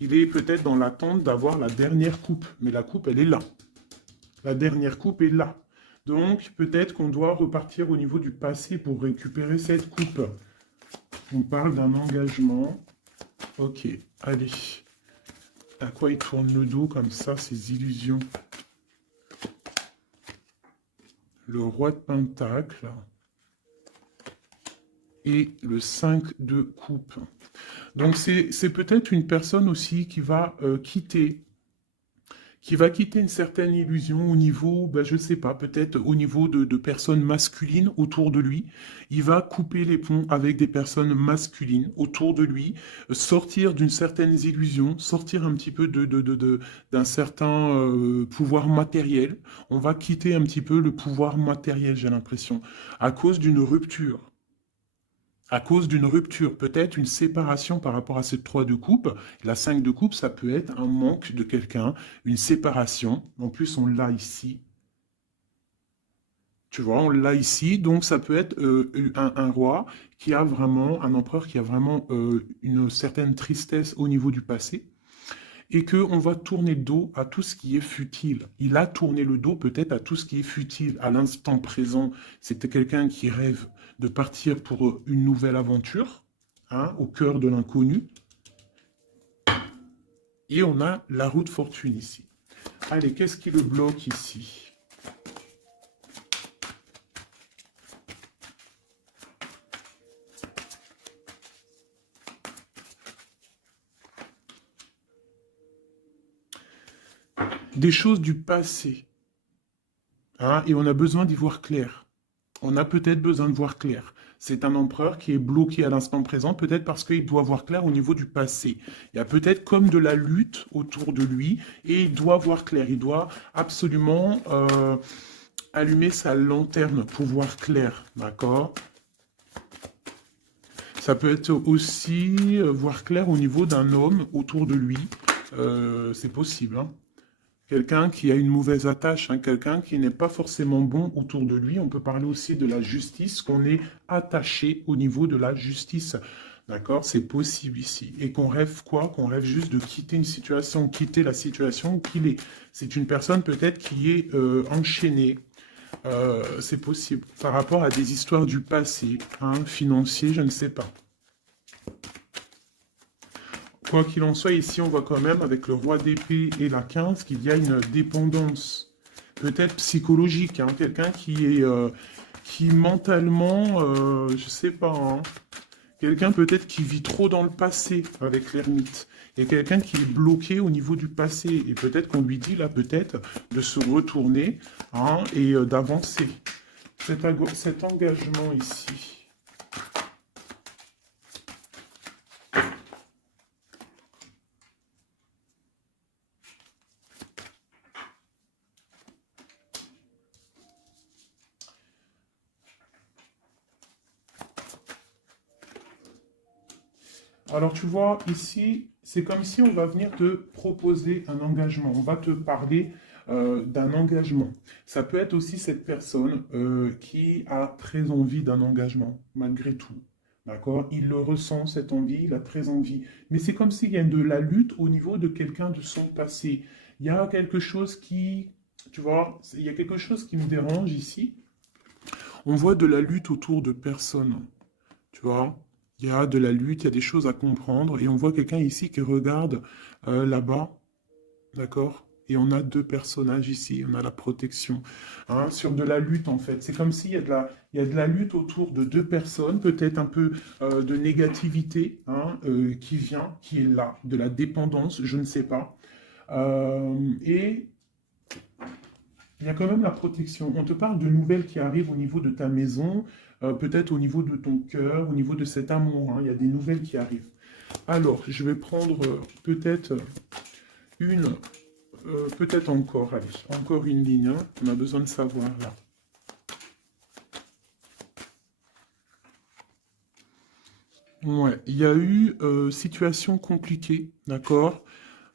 Il est peut-être dans l'attente d'avoir la dernière coupe, mais la coupe, elle est là. La dernière coupe est là. Donc, peut-être qu'on doit repartir au niveau du passé pour récupérer cette coupe. On parle d'un engagement. Ok, allez. À quoi il tourne le dos comme ça, ces illusions? Le roi de Pentacle et le 5 de coupe. Donc c'est peut-être une personne aussi qui va quitter une certaine illusion au niveau, ben, je ne sais pas, peut-être au niveau de personnes masculines autour de lui. Il va couper les ponts avec des personnes masculines autour de lui, sortir d'une certaine illusion, sortir un petit peu d'un certain pouvoir matériel. On va quitter un petit peu le pouvoir matériel, j'ai l'impression, à cause d'une rupture. À cause d'une rupture, peut-être une séparation par rapport à cette 3 de coupe. La 5 de coupe, ça peut être un manque de quelqu'un, une séparation. En plus, on l'a ici. Tu vois, on l'a ici. Donc, ça peut être un roi qui a vraiment, un empereur qui a vraiment une certaine tristesse au niveau du passé et qu'on va tourner le dos à tout ce qui est futile. Il a tourné le dos peut-être à tout ce qui est futile. À l'instant présent, c'était quelqu'un qui rêve de partir pour une nouvelle aventure, hein, au cœur de l'inconnu. Et on a la roue de fortune ici. Allez, qu'est-ce qui le bloque ici? Des choses du passé. Hein, et on a besoin d'y voir clair. On a peut-être besoin de voir clair. C'est un empereur qui est bloqué à l'instant présent, peut-être parce qu'il doit voir clair au niveau du passé. Il y a peut-être comme de la lutte autour de lui, et il doit voir clair. Il doit absolument allumer sa lanterne pour voir clair, d'accord? Ça peut être aussi voir clair au niveau d'un homme autour de lui. C'est possible, hein. Quelqu'un qui a une mauvaise attache, hein, quelqu'un qui n'est pas forcément bon autour de lui. On peut parler aussi de la justice, qu'on est attaché au niveau de la justice. D'accord? C'est possible ici. Et qu'on rêve quoi? Qu'on rêve juste de quitter une situation, quitter la situation qu'il est. C'est une personne peut-être qui est enchaînée. C'est possible. Par rapport à des histoires du passé, hein, financier, je ne sais pas. Quoi qu'il en soit, ici, on voit quand même, avec le roi d'épée et la 15, qu'il y a une dépendance, peut-être psychologique, hein, quelqu'un qui mentalement, je sais pas, hein, quelqu'un peut-être qui vit trop dans le passé avec l'ermite, et quelqu'un qui est bloqué au niveau du passé, et peut-être qu'on lui dit là, peut-être, de se retourner, hein, et d'avancer. Cet engagement ici. Alors tu vois, ici, c'est comme si on va venir te proposer un engagement. On va te parler d'un engagement. Ça peut être aussi cette personne qui a très envie d'un engagement, malgré tout. D'accord? Il le ressent, cette envie, il a très envie. Mais c'est comme s'il y a de la lutte au niveau de quelqu'un de son passé. Il y a quelque chose qui, tu vois, il y a quelque chose qui me dérange ici. On voit de la lutte autour de personnes. Tu vois, il y a de la lutte, il y a des choses à comprendre. Et on voit quelqu'un ici qui regarde là-bas, d'accord? Et on a deux personnages ici, on a la protection, hein, sur de la lutte en fait. C'est comme s'il y a il y a de la lutte autour de deux personnes, peut-être un peu de négativité hein, qui vient, qui est là, de la dépendance, je ne sais pas. Et il y a quand même la protection. On te parle de nouvelles qui arrivent au niveau de ta maison, peut-être au niveau de ton cœur, au niveau de cet amour, hein. Il y a des nouvelles qui arrivent. Alors, je vais prendre peut-être une, peut-être encore, allez, encore une ligne, hein. On a besoin de savoir là. Ouais, il y a eu situation compliquée, d'accord?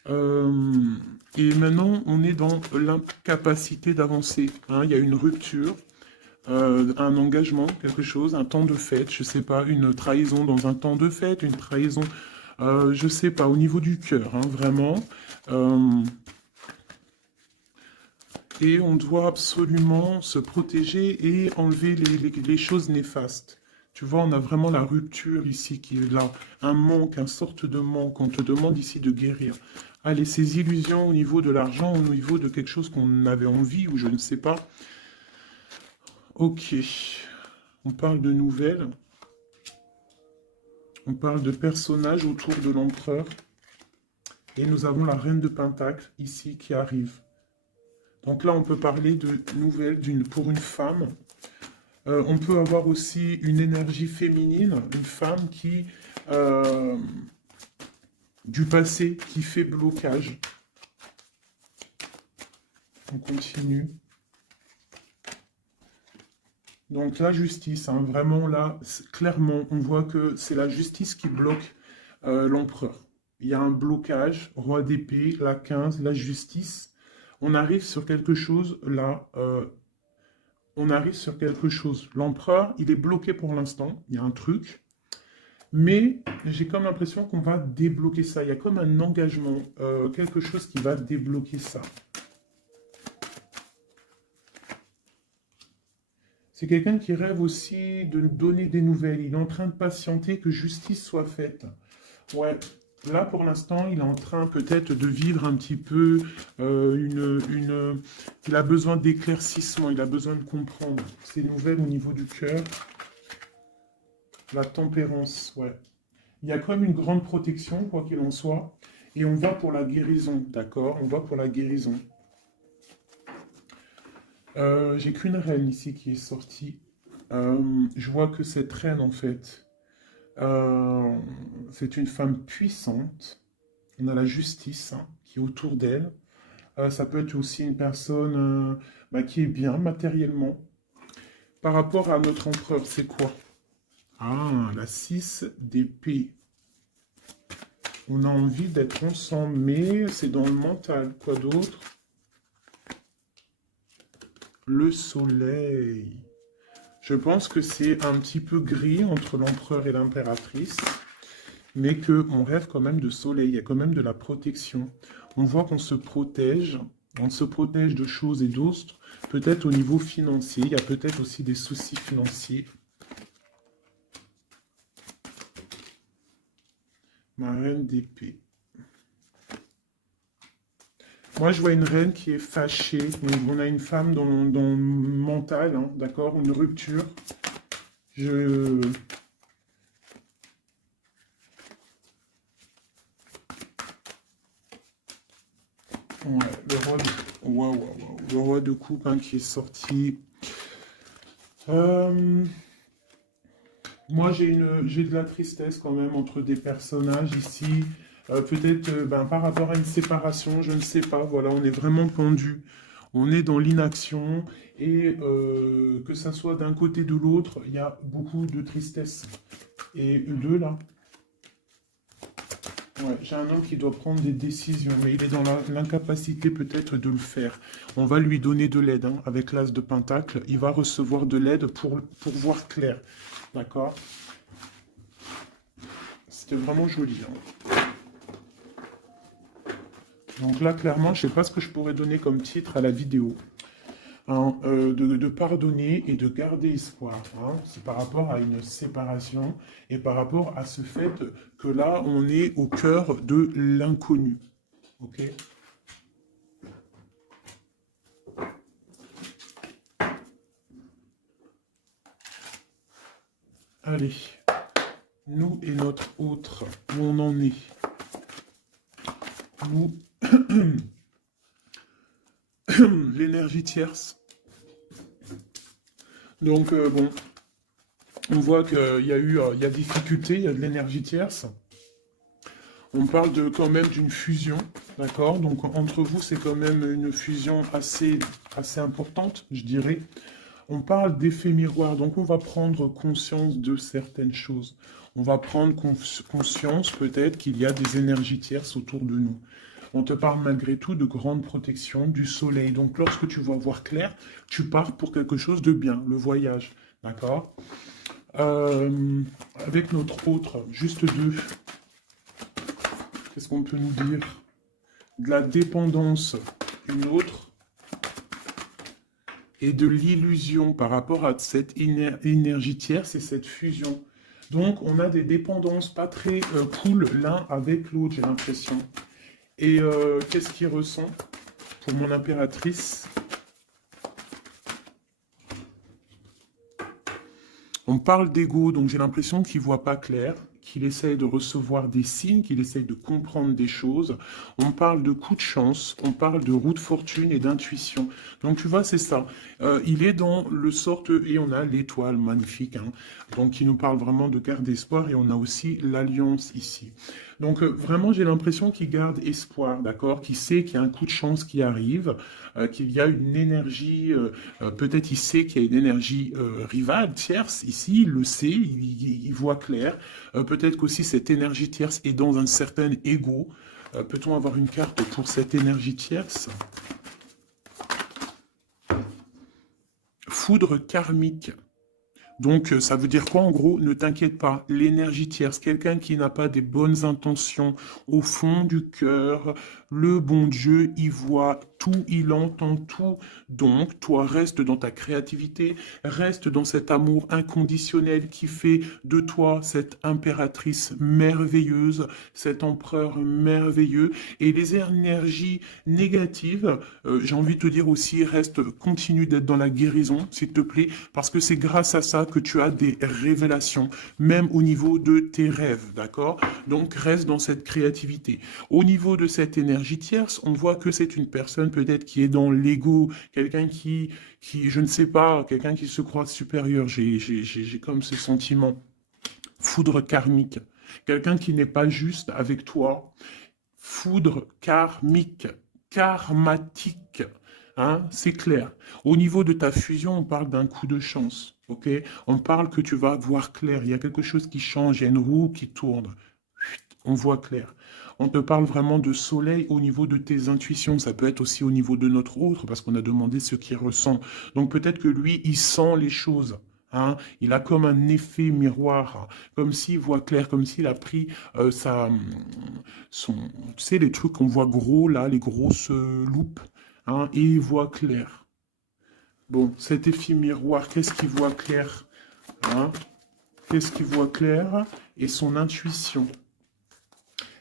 Euh, et maintenant, on est dans l'incapacité d'avancer, hein. Il y a une rupture. Un engagement, quelque chose, un temps de fête, je sais pas, une trahison dans un temps de fête, une trahison, je sais pas, au niveau du cœur, hein, vraiment. Euh, et on doit absolument se protéger et enlever les choses néfastes. Tu vois, on a vraiment la rupture ici qui est là, un manque, une sorte de manque. On te demande ici de guérir. Allez, ces illusions au niveau de l'argent, au niveau de quelque chose qu'on avait envie ou je ne sais pas. Ok, on parle de nouvelles. On parle de personnages autour de l'empereur. Et nous avons la reine de Pentacle ici qui arrive. Donc là, on peut parler de nouvelles pour une femme. On peut avoir aussi une énergie féminine, une femme qui euh, du passé qui fait blocage. On continue. Donc la justice, hein, vraiment là, clairement, on voit que c'est la justice qui bloque l'empereur. Il y a un blocage, roi d'épée, la 15, la justice. On arrive sur quelque chose là, on arrive sur quelque chose. L'empereur, il est bloqué pour l'instant, il y a un truc, mais j'ai comme l'impression qu'on va débloquer ça. Il y a comme un engagement, quelque chose qui va débloquer ça. C'est quelqu'un qui rêve aussi de donner des nouvelles. Il est en train de patienter que justice soit faite. Ouais, là pour l'instant, il est en train peut-être de vivre un petit peu Il a besoin d'éclaircissement, il a besoin de comprendre ces nouvelles au niveau du cœur. La tempérance, ouais. Il y a quand même une grande protection, quoi qu'il en soit. Et on va pour la guérison, d'accord? On va pour la guérison. J'ai qu'une reine ici qui est sortie. Je vois que cette reine, en fait, c'est une femme puissante. On a la justice hein, qui est autour d'elle. Ça peut être aussi une personne qui est bien matériellement. Par rapport à notre empereur, c'est quoi? Ah, la 6 d'épée. On a envie d'être ensemble, mais c'est dans le mental. Quoi d'autre? Le soleil. Je pense que c'est un petit peu gris entre l'empereur et l'impératrice, mais qu'on rêve quand même de soleil, il y a quand même de la protection. On voit qu'on se protège, on se protège de choses et d'autres, peut-être au niveau financier, il y a peut-être aussi des soucis financiers. Ma reine d'épée. Moi, je vois une reine qui est fâchée. Donc, on a une femme dans le mental, hein, d'accord? Une rupture. Je... Ouais, le roi de coupe hein, qui est sorti. Moi, j'ai de la tristesse quand même entre des personnages ici. Peut-être par rapport à une séparation, je ne sais pas. Voilà, on est vraiment pendu. On est dans l'inaction. Et que ça soit d'un côté ou de l'autre, il y a beaucoup de tristesse. Et deux, là. Ouais, j'ai un homme qui doit prendre des décisions, mais il est dans l'incapacité peut-être de le faire. On va lui donner de l'aide, hein, avec l'as de Pentacle. Il va recevoir de l'aide pour voir clair. D'accord? C'était vraiment joli. Hein. Donc là, clairement, je ne sais pas ce que je pourrais donner comme titre à la vidéo. Hein, de pardonner et de garder espoir. Hein. C'est par rapport à une séparation et par rapport à ce fait que là, on est au cœur de l'inconnu. Ok? Allez, nous et notre autre, où on en est. Nous, l'énergie tierce. Donc, bon, on voit qu'il y a il y a difficulté, il y a de l'énergie tierce. On parle quand même d'une fusion, d'accord? Donc, entre vous, c'est quand même une fusion assez importante, je dirais. On parle d'effet miroir, donc on va prendre conscience de certaines choses. On va prendre conscience peut-être qu'il y a des énergies tierces autour de nous. On te parle malgré tout de grande protection du soleil. Donc lorsque tu vas voir clair, tu pars pour quelque chose de bien, le voyage. D'accord? Avec notre autre, juste deux. Qu'est-ce qu'on peut nous dire? De la dépendance, une autre. Et de l'illusion par rapport à cette énergie tierce et cette fusion. Donc on a des dépendances pas très cool l'un avec l'autre, j'ai l'impression. Et qu'est-ce qu'il ressent pour mon impératrice? On parle d'ego, donc j'ai l'impression qu'il ne voit pas clair, qu'il essaye de recevoir des signes, qu'il essaye de comprendre des choses. On parle de coup de chance, on parle de roue de fortune et d'intuition. Donc tu vois, c'est ça. Il est dans le sorte, et on a l'étoile magnifique, hein, donc qui nous parle vraiment de garde d'espoir, et on a aussi l'alliance ici. Donc vraiment, j'ai l'impression qu'il garde espoir, d'accord? Qu'il sait qu'il y a un coup de chance qui arrive, qu'il y a une énergie, peut-être il sait qu'il y a une énergie rivale, tierce, ici, il le sait, il voit clair. Peut-être qu'aussi cette énergie tierce est dans un certain ego. Peut-on avoir une carte pour cette énergie tierce? Foudre karmique. Donc, ça veut dire quoi en gros? Ne t'inquiète pas, l'énergie tierce, quelqu'un qui n'a pas des bonnes intentions au fond du cœur, le bon Dieu, il voit tout, il entend tout. Donc, toi, reste dans ta créativité, reste dans cet amour inconditionnel qui fait de toi cette impératrice merveilleuse, cet empereur merveilleux. Et les énergies négatives, j'ai envie de te dire aussi, reste, continue d'être dans la guérison, s'il te plaît, parce que c'est grâce à ça que tu as des révélations, même au niveau de tes rêves, d'accord? Donc reste dans cette créativité. Au niveau de cette énergie tierce, on voit que c'est une personne peut-être qui est dans l'ego, quelqu'un je ne sais pas, quelqu'un qui se croit supérieur. J'ai comme ce sentiment. Foudre karmique. Quelqu'un qui n'est pas juste avec toi. Foudre karmique, karmatique. Hein, c'est clair. Au niveau de ta fusion, on parle d'un coup de chance. Ok? On parle que tu vas voir clair. Il y a quelque chose qui change. Il y a une roue qui tourne. On voit clair. On te parle vraiment de soleil au niveau de tes intuitions. Ça peut être aussi au niveau de notre autre, parce qu'on a demandé ce qu'il ressent. Donc peut-être que lui, il sent les choses. Hein, il a comme un effet miroir, comme s'il voit clair, comme s'il a pris tu sais, les trucs qu'on voit gros là, les grosses loupes, hein, et il voit clair. Bon, cet effet miroir, qu'est-ce qu'il voit clair? Hein, qu'est-ce qu'il voit clair? Et son intuition.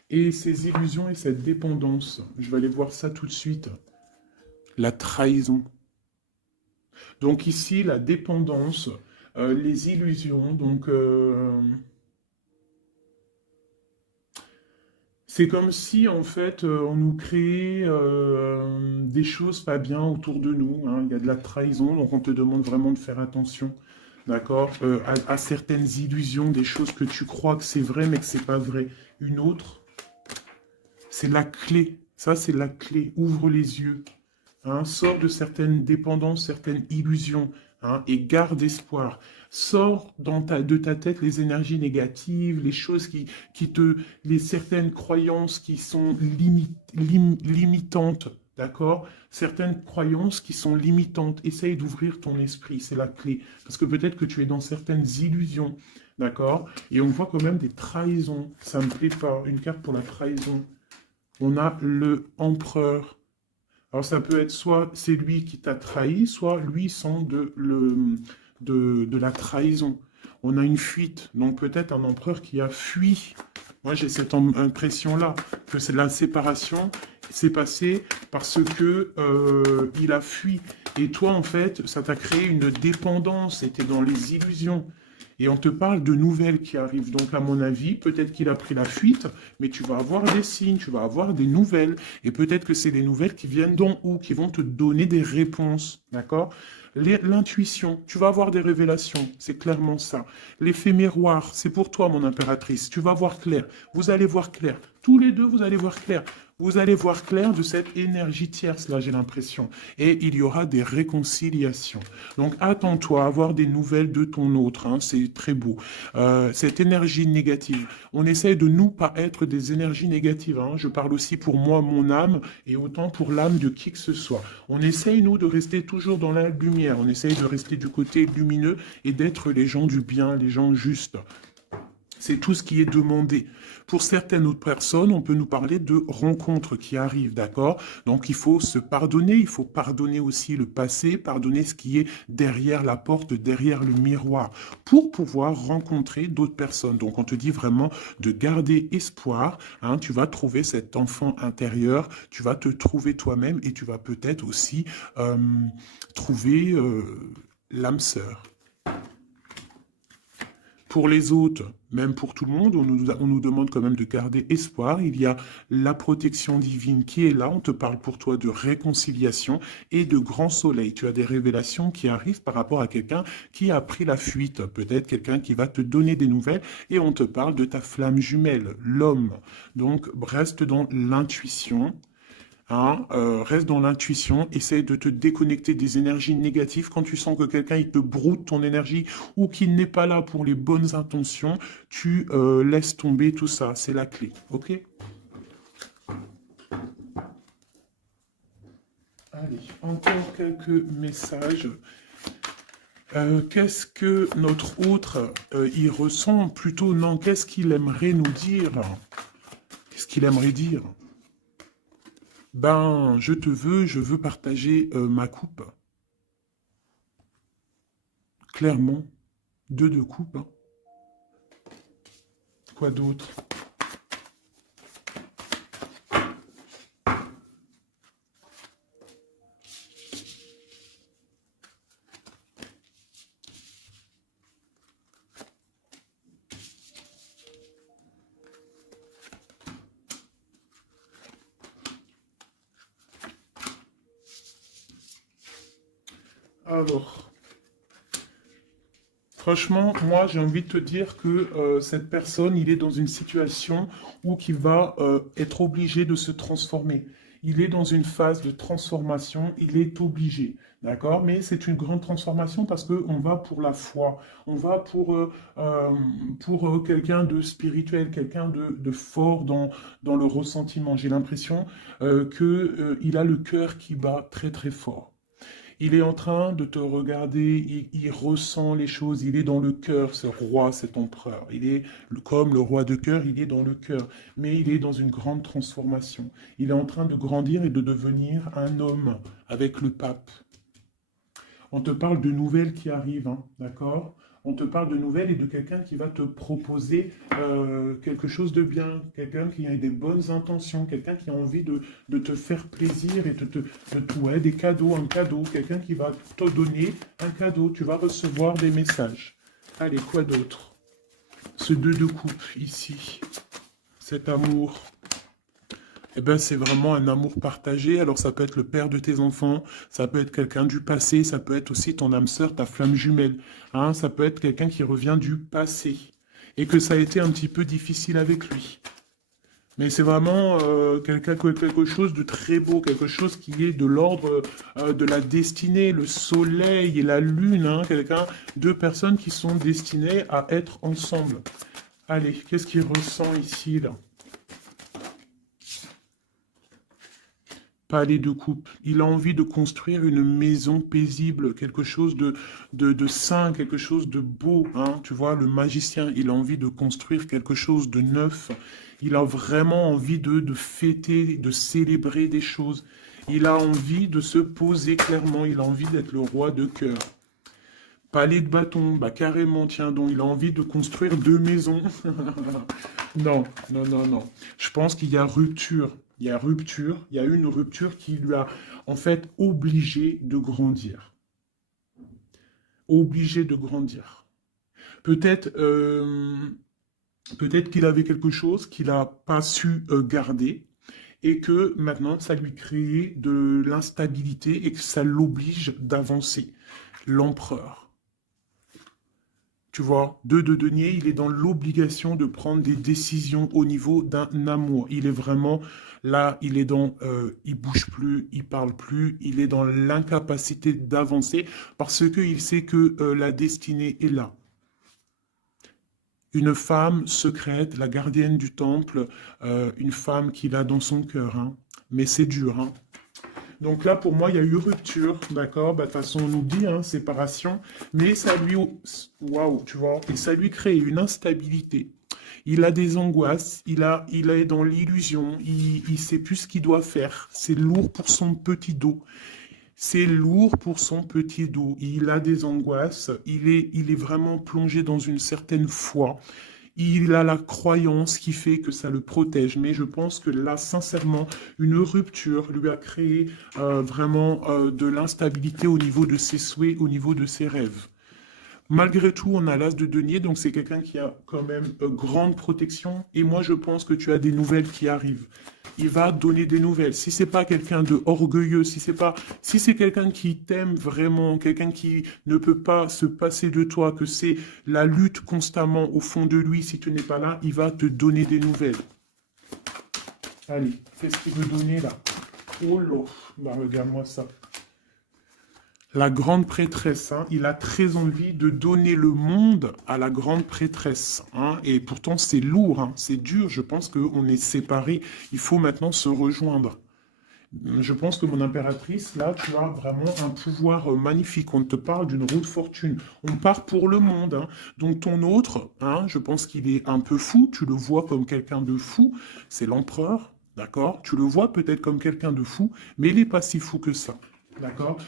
Et ses illusions et cette dépendance. Je vais aller voir ça tout de suite. La trahison. Donc ici, la dépendance, les illusions, donc c'est comme si en fait on nous créait des choses pas bien autour de nous. Hein. Il y a de la trahison, donc on te demande vraiment de faire attention, d'accord, à certaines illusions, des choses que tu crois que c'est vrai mais que c'est pas vrai. Une autre, c'est la clé. Ça, c'est la clé. Ouvre les yeux. Hein, sors de certaines dépendances, certaines illusions, hein, et garde espoir. Sors de ta tête les énergies négatives, les choses les certaines croyances qui sont limitantes, d'accord? Certaines croyances qui sont limitantes. Essaye d'ouvrir ton esprit, c'est la clé. Parce que peut-être que tu es dans certaines illusions, d'accord? Et on voit quand même des trahisons. Ça me plaît pas. Une carte pour la trahison. On a le empereur. Alors ça peut être soit c'est lui qui t'a trahi, soit lui sent de la trahison. On a une fuite, donc peut-être un empereur qui a fui. Moi j'ai cette impression-là, que c'est la séparation s'est passée parce que il a fui. Et toi en fait, ça t'a créé une dépendance, c'était dans les illusions. Et on te parle de nouvelles qui arrivent. Donc, à mon avis, peut-être qu'il a pris la fuite, mais tu vas avoir des signes, tu vas avoir des nouvelles. Et peut-être que c'est des nouvelles qui viennent d'en haut, qui vont te donner des réponses. D'accord? L'intuition, tu vas avoir des révélations, c'est clairement ça. L'effet miroir, c'est pour toi, mon impératrice. Tu vas voir clair. Vous allez voir clair. Tous les deux, vous allez voir clair. Vous allez voir clair de cette énergie tierce, là, j'ai l'impression. Et il y aura des réconciliations. Donc, attends-toi à avoir des nouvelles de ton autre. Hein, c'est très beau. Cette énergie négative. On essaye de nous pas être des énergies négatives. Hein. Je parle aussi pour moi, mon âme, et autant pour l'âme de qui que ce soit. On essaye, nous, de rester toujours dans la lumière. On essaye de rester du côté lumineux et d'être les gens du bien, les gens justes. C'est tout ce qui est demandé. Pour certaines autres personnes, on peut nous parler de rencontres qui arrivent, d'accord? Donc il faut se pardonner, il faut pardonner aussi le passé, pardonner ce qui est derrière la porte, derrière le miroir, pour pouvoir rencontrer d'autres personnes. Donc on te dit vraiment de garder espoir, hein, tu vas trouver cet enfant intérieur, tu vas te trouver toi-même et tu vas peut-être aussi trouver l'âme sœur. Pour les autres, même pour tout le monde, on nous demande quand même de garder espoir. Il y a la protection divine qui est là. On te parle pour toi de réconciliation et de grand soleil. Tu as des révélations qui arrivent par rapport à quelqu'un qui a pris la fuite. Peut-être quelqu'un qui va te donner des nouvelles et on te parle de ta flamme jumelle, l'homme. Donc, reste dans l'intuition. Hein, reste dans l'intuition, essaye de te déconnecter des énergies négatives. Quand tu sens que quelqu'un il te broute ton énergie ou qu'il n'est pas là pour les bonnes intentions, tu laisses tomber tout ça. C'est la clé, ok? Allez, encore quelques messages. Qu'est-ce que notre autre y ressent? Plutôt non, qu'est-ce qu'il aimerait nous dire? Qu'est-ce qu'il aimerait dire? Ben, je veux partager ma coupe. Clairement, deux de coupe. Hein. Quoi d'autre? Alors, franchement, moi, j'ai envie de te dire que cette personne, il est dans une situation où il va être obligé de se transformer. Il est dans une phase de transformation, il est obligé, d'accord? Mais c'est une grande transformation parce qu'on va pour la foi, on va pour quelqu'un de spirituel, quelqu'un de fort dans le ressentiment. J'ai l'impression qu'il a le cœur qui bat très très fort. Il est en train de te regarder, il ressent les choses, il est dans le cœur, ce roi, cet empereur. Il est comme le roi de cœur, il est dans le cœur, mais il est dans une grande transformation. Il est en train de grandir et de devenir un homme avec le pape. On te parle de nouvelles qui arrivent, hein, d'accord? On te parle de nouvelles et de quelqu'un qui va te proposer quelque chose de bien, quelqu'un qui a des bonnes intentions, quelqu'un qui a envie de te faire plaisir et ouais, des cadeaux, un cadeau, quelqu'un qui va te donner un cadeau, tu vas recevoir des messages. Allez, quoi d'autre? Ce deux de coupe ici, cet amour. Eh ben, c'est vraiment un amour partagé. Alors, ça peut être le père de tes enfants, ça peut être quelqu'un du passé, ça peut être aussi ton âme sœur, ta flamme jumelle. Hein, ça peut être quelqu'un qui revient du passé et que ça a été un petit peu difficile avec lui. Mais c'est vraiment quelque chose de très beau, quelque chose qui est de l'ordre de la destinée, le soleil et la lune, hein, deux personnes qui sont destinées à être ensemble. Allez, qu'est-ce qu'il ressent ici, là? Palais de coupe. Il a envie de construire une maison paisible, quelque chose de sain, quelque chose de beau. Hein. Tu vois, le magicien, il a envie de construire quelque chose de neuf. Il a vraiment envie de fêter, de célébrer des choses. Il a envie de se poser clairement. Il a envie d'être le roi de cœur. Palais de bâton, bah carrément, tiens donc, il a envie de construire deux maisons. Non, non, non, non. Je pense qu'il y a rupture. Il y a rupture. Il y a une rupture qui lui a en fait obligé de grandir. Obligé de grandir. Peut-être peut-être qu'il avait quelque chose qu'il n'a pas su garder et que maintenant ça lui crée de l'instabilité et que ça l'oblige d'avancer. L'empereur. Tu vois, deux de denier, il est dans l'obligation de prendre des décisions au niveau d'un amour. Il est vraiment là, il bouge plus, il parle plus, il est dans l'incapacité d'avancer parce qu'il sait que la destinée est là. Une femme secrète, la gardienne du temple, une femme qu'il a dans son cœur. Hein. Mais c'est dur, hein. Donc là, pour moi, il y a eu rupture, d'accord? Bah, de toute façon, on nous dit, hein, séparation, mais ça lui, waouh, tu vois, et ça lui crée une instabilité. Il a des angoisses, il est dans l'illusion, il sait plus ce qu'il doit faire. C'est lourd pour son petit dos. C'est lourd pour son petit dos. Il a des angoisses, il est vraiment plongé dans une certaine foi. Il a la croyance qui fait que ça le protège. Mais je pense que là, sincèrement, une rupture lui a créé vraiment de l'instabilité au niveau de ses souhaits, au niveau de ses rêves. Malgré tout, on a l'as de denier, donc c'est quelqu'un qui a quand même grande protection. Et moi, je pense que tu as des nouvelles qui arrivent. Il va donner des nouvelles. Si c'est pas quelqu'un de orgueilleux, si c'est quelqu'un qui t'aime vraiment, quelqu'un qui ne peut pas se passer de toi, que c'est la lutte constamment au fond de lui, si tu n'es pas là, il va te donner des nouvelles. Allez, qu'est-ce qu'il veut donner là? Oh là, bah regarde-moi ça. La grande prêtresse, hein, il a très envie de donner le monde à la grande prêtresse. Hein, et pourtant, c'est lourd, hein, c'est dur. Je pense qu'on est séparés. Il faut maintenant se rejoindre. Je pense que mon impératrice, là, tu as vraiment un pouvoir magnifique. On te parle d'une roue de fortune. On part pour le monde. Hein. Donc ton autre, hein, je pense qu'il est un peu fou. Tu le vois comme quelqu'un de fou. C'est l'empereur, d'accord? Tu le vois peut-être comme quelqu'un de fou, mais il n'est pas si fou que ça. D'accord?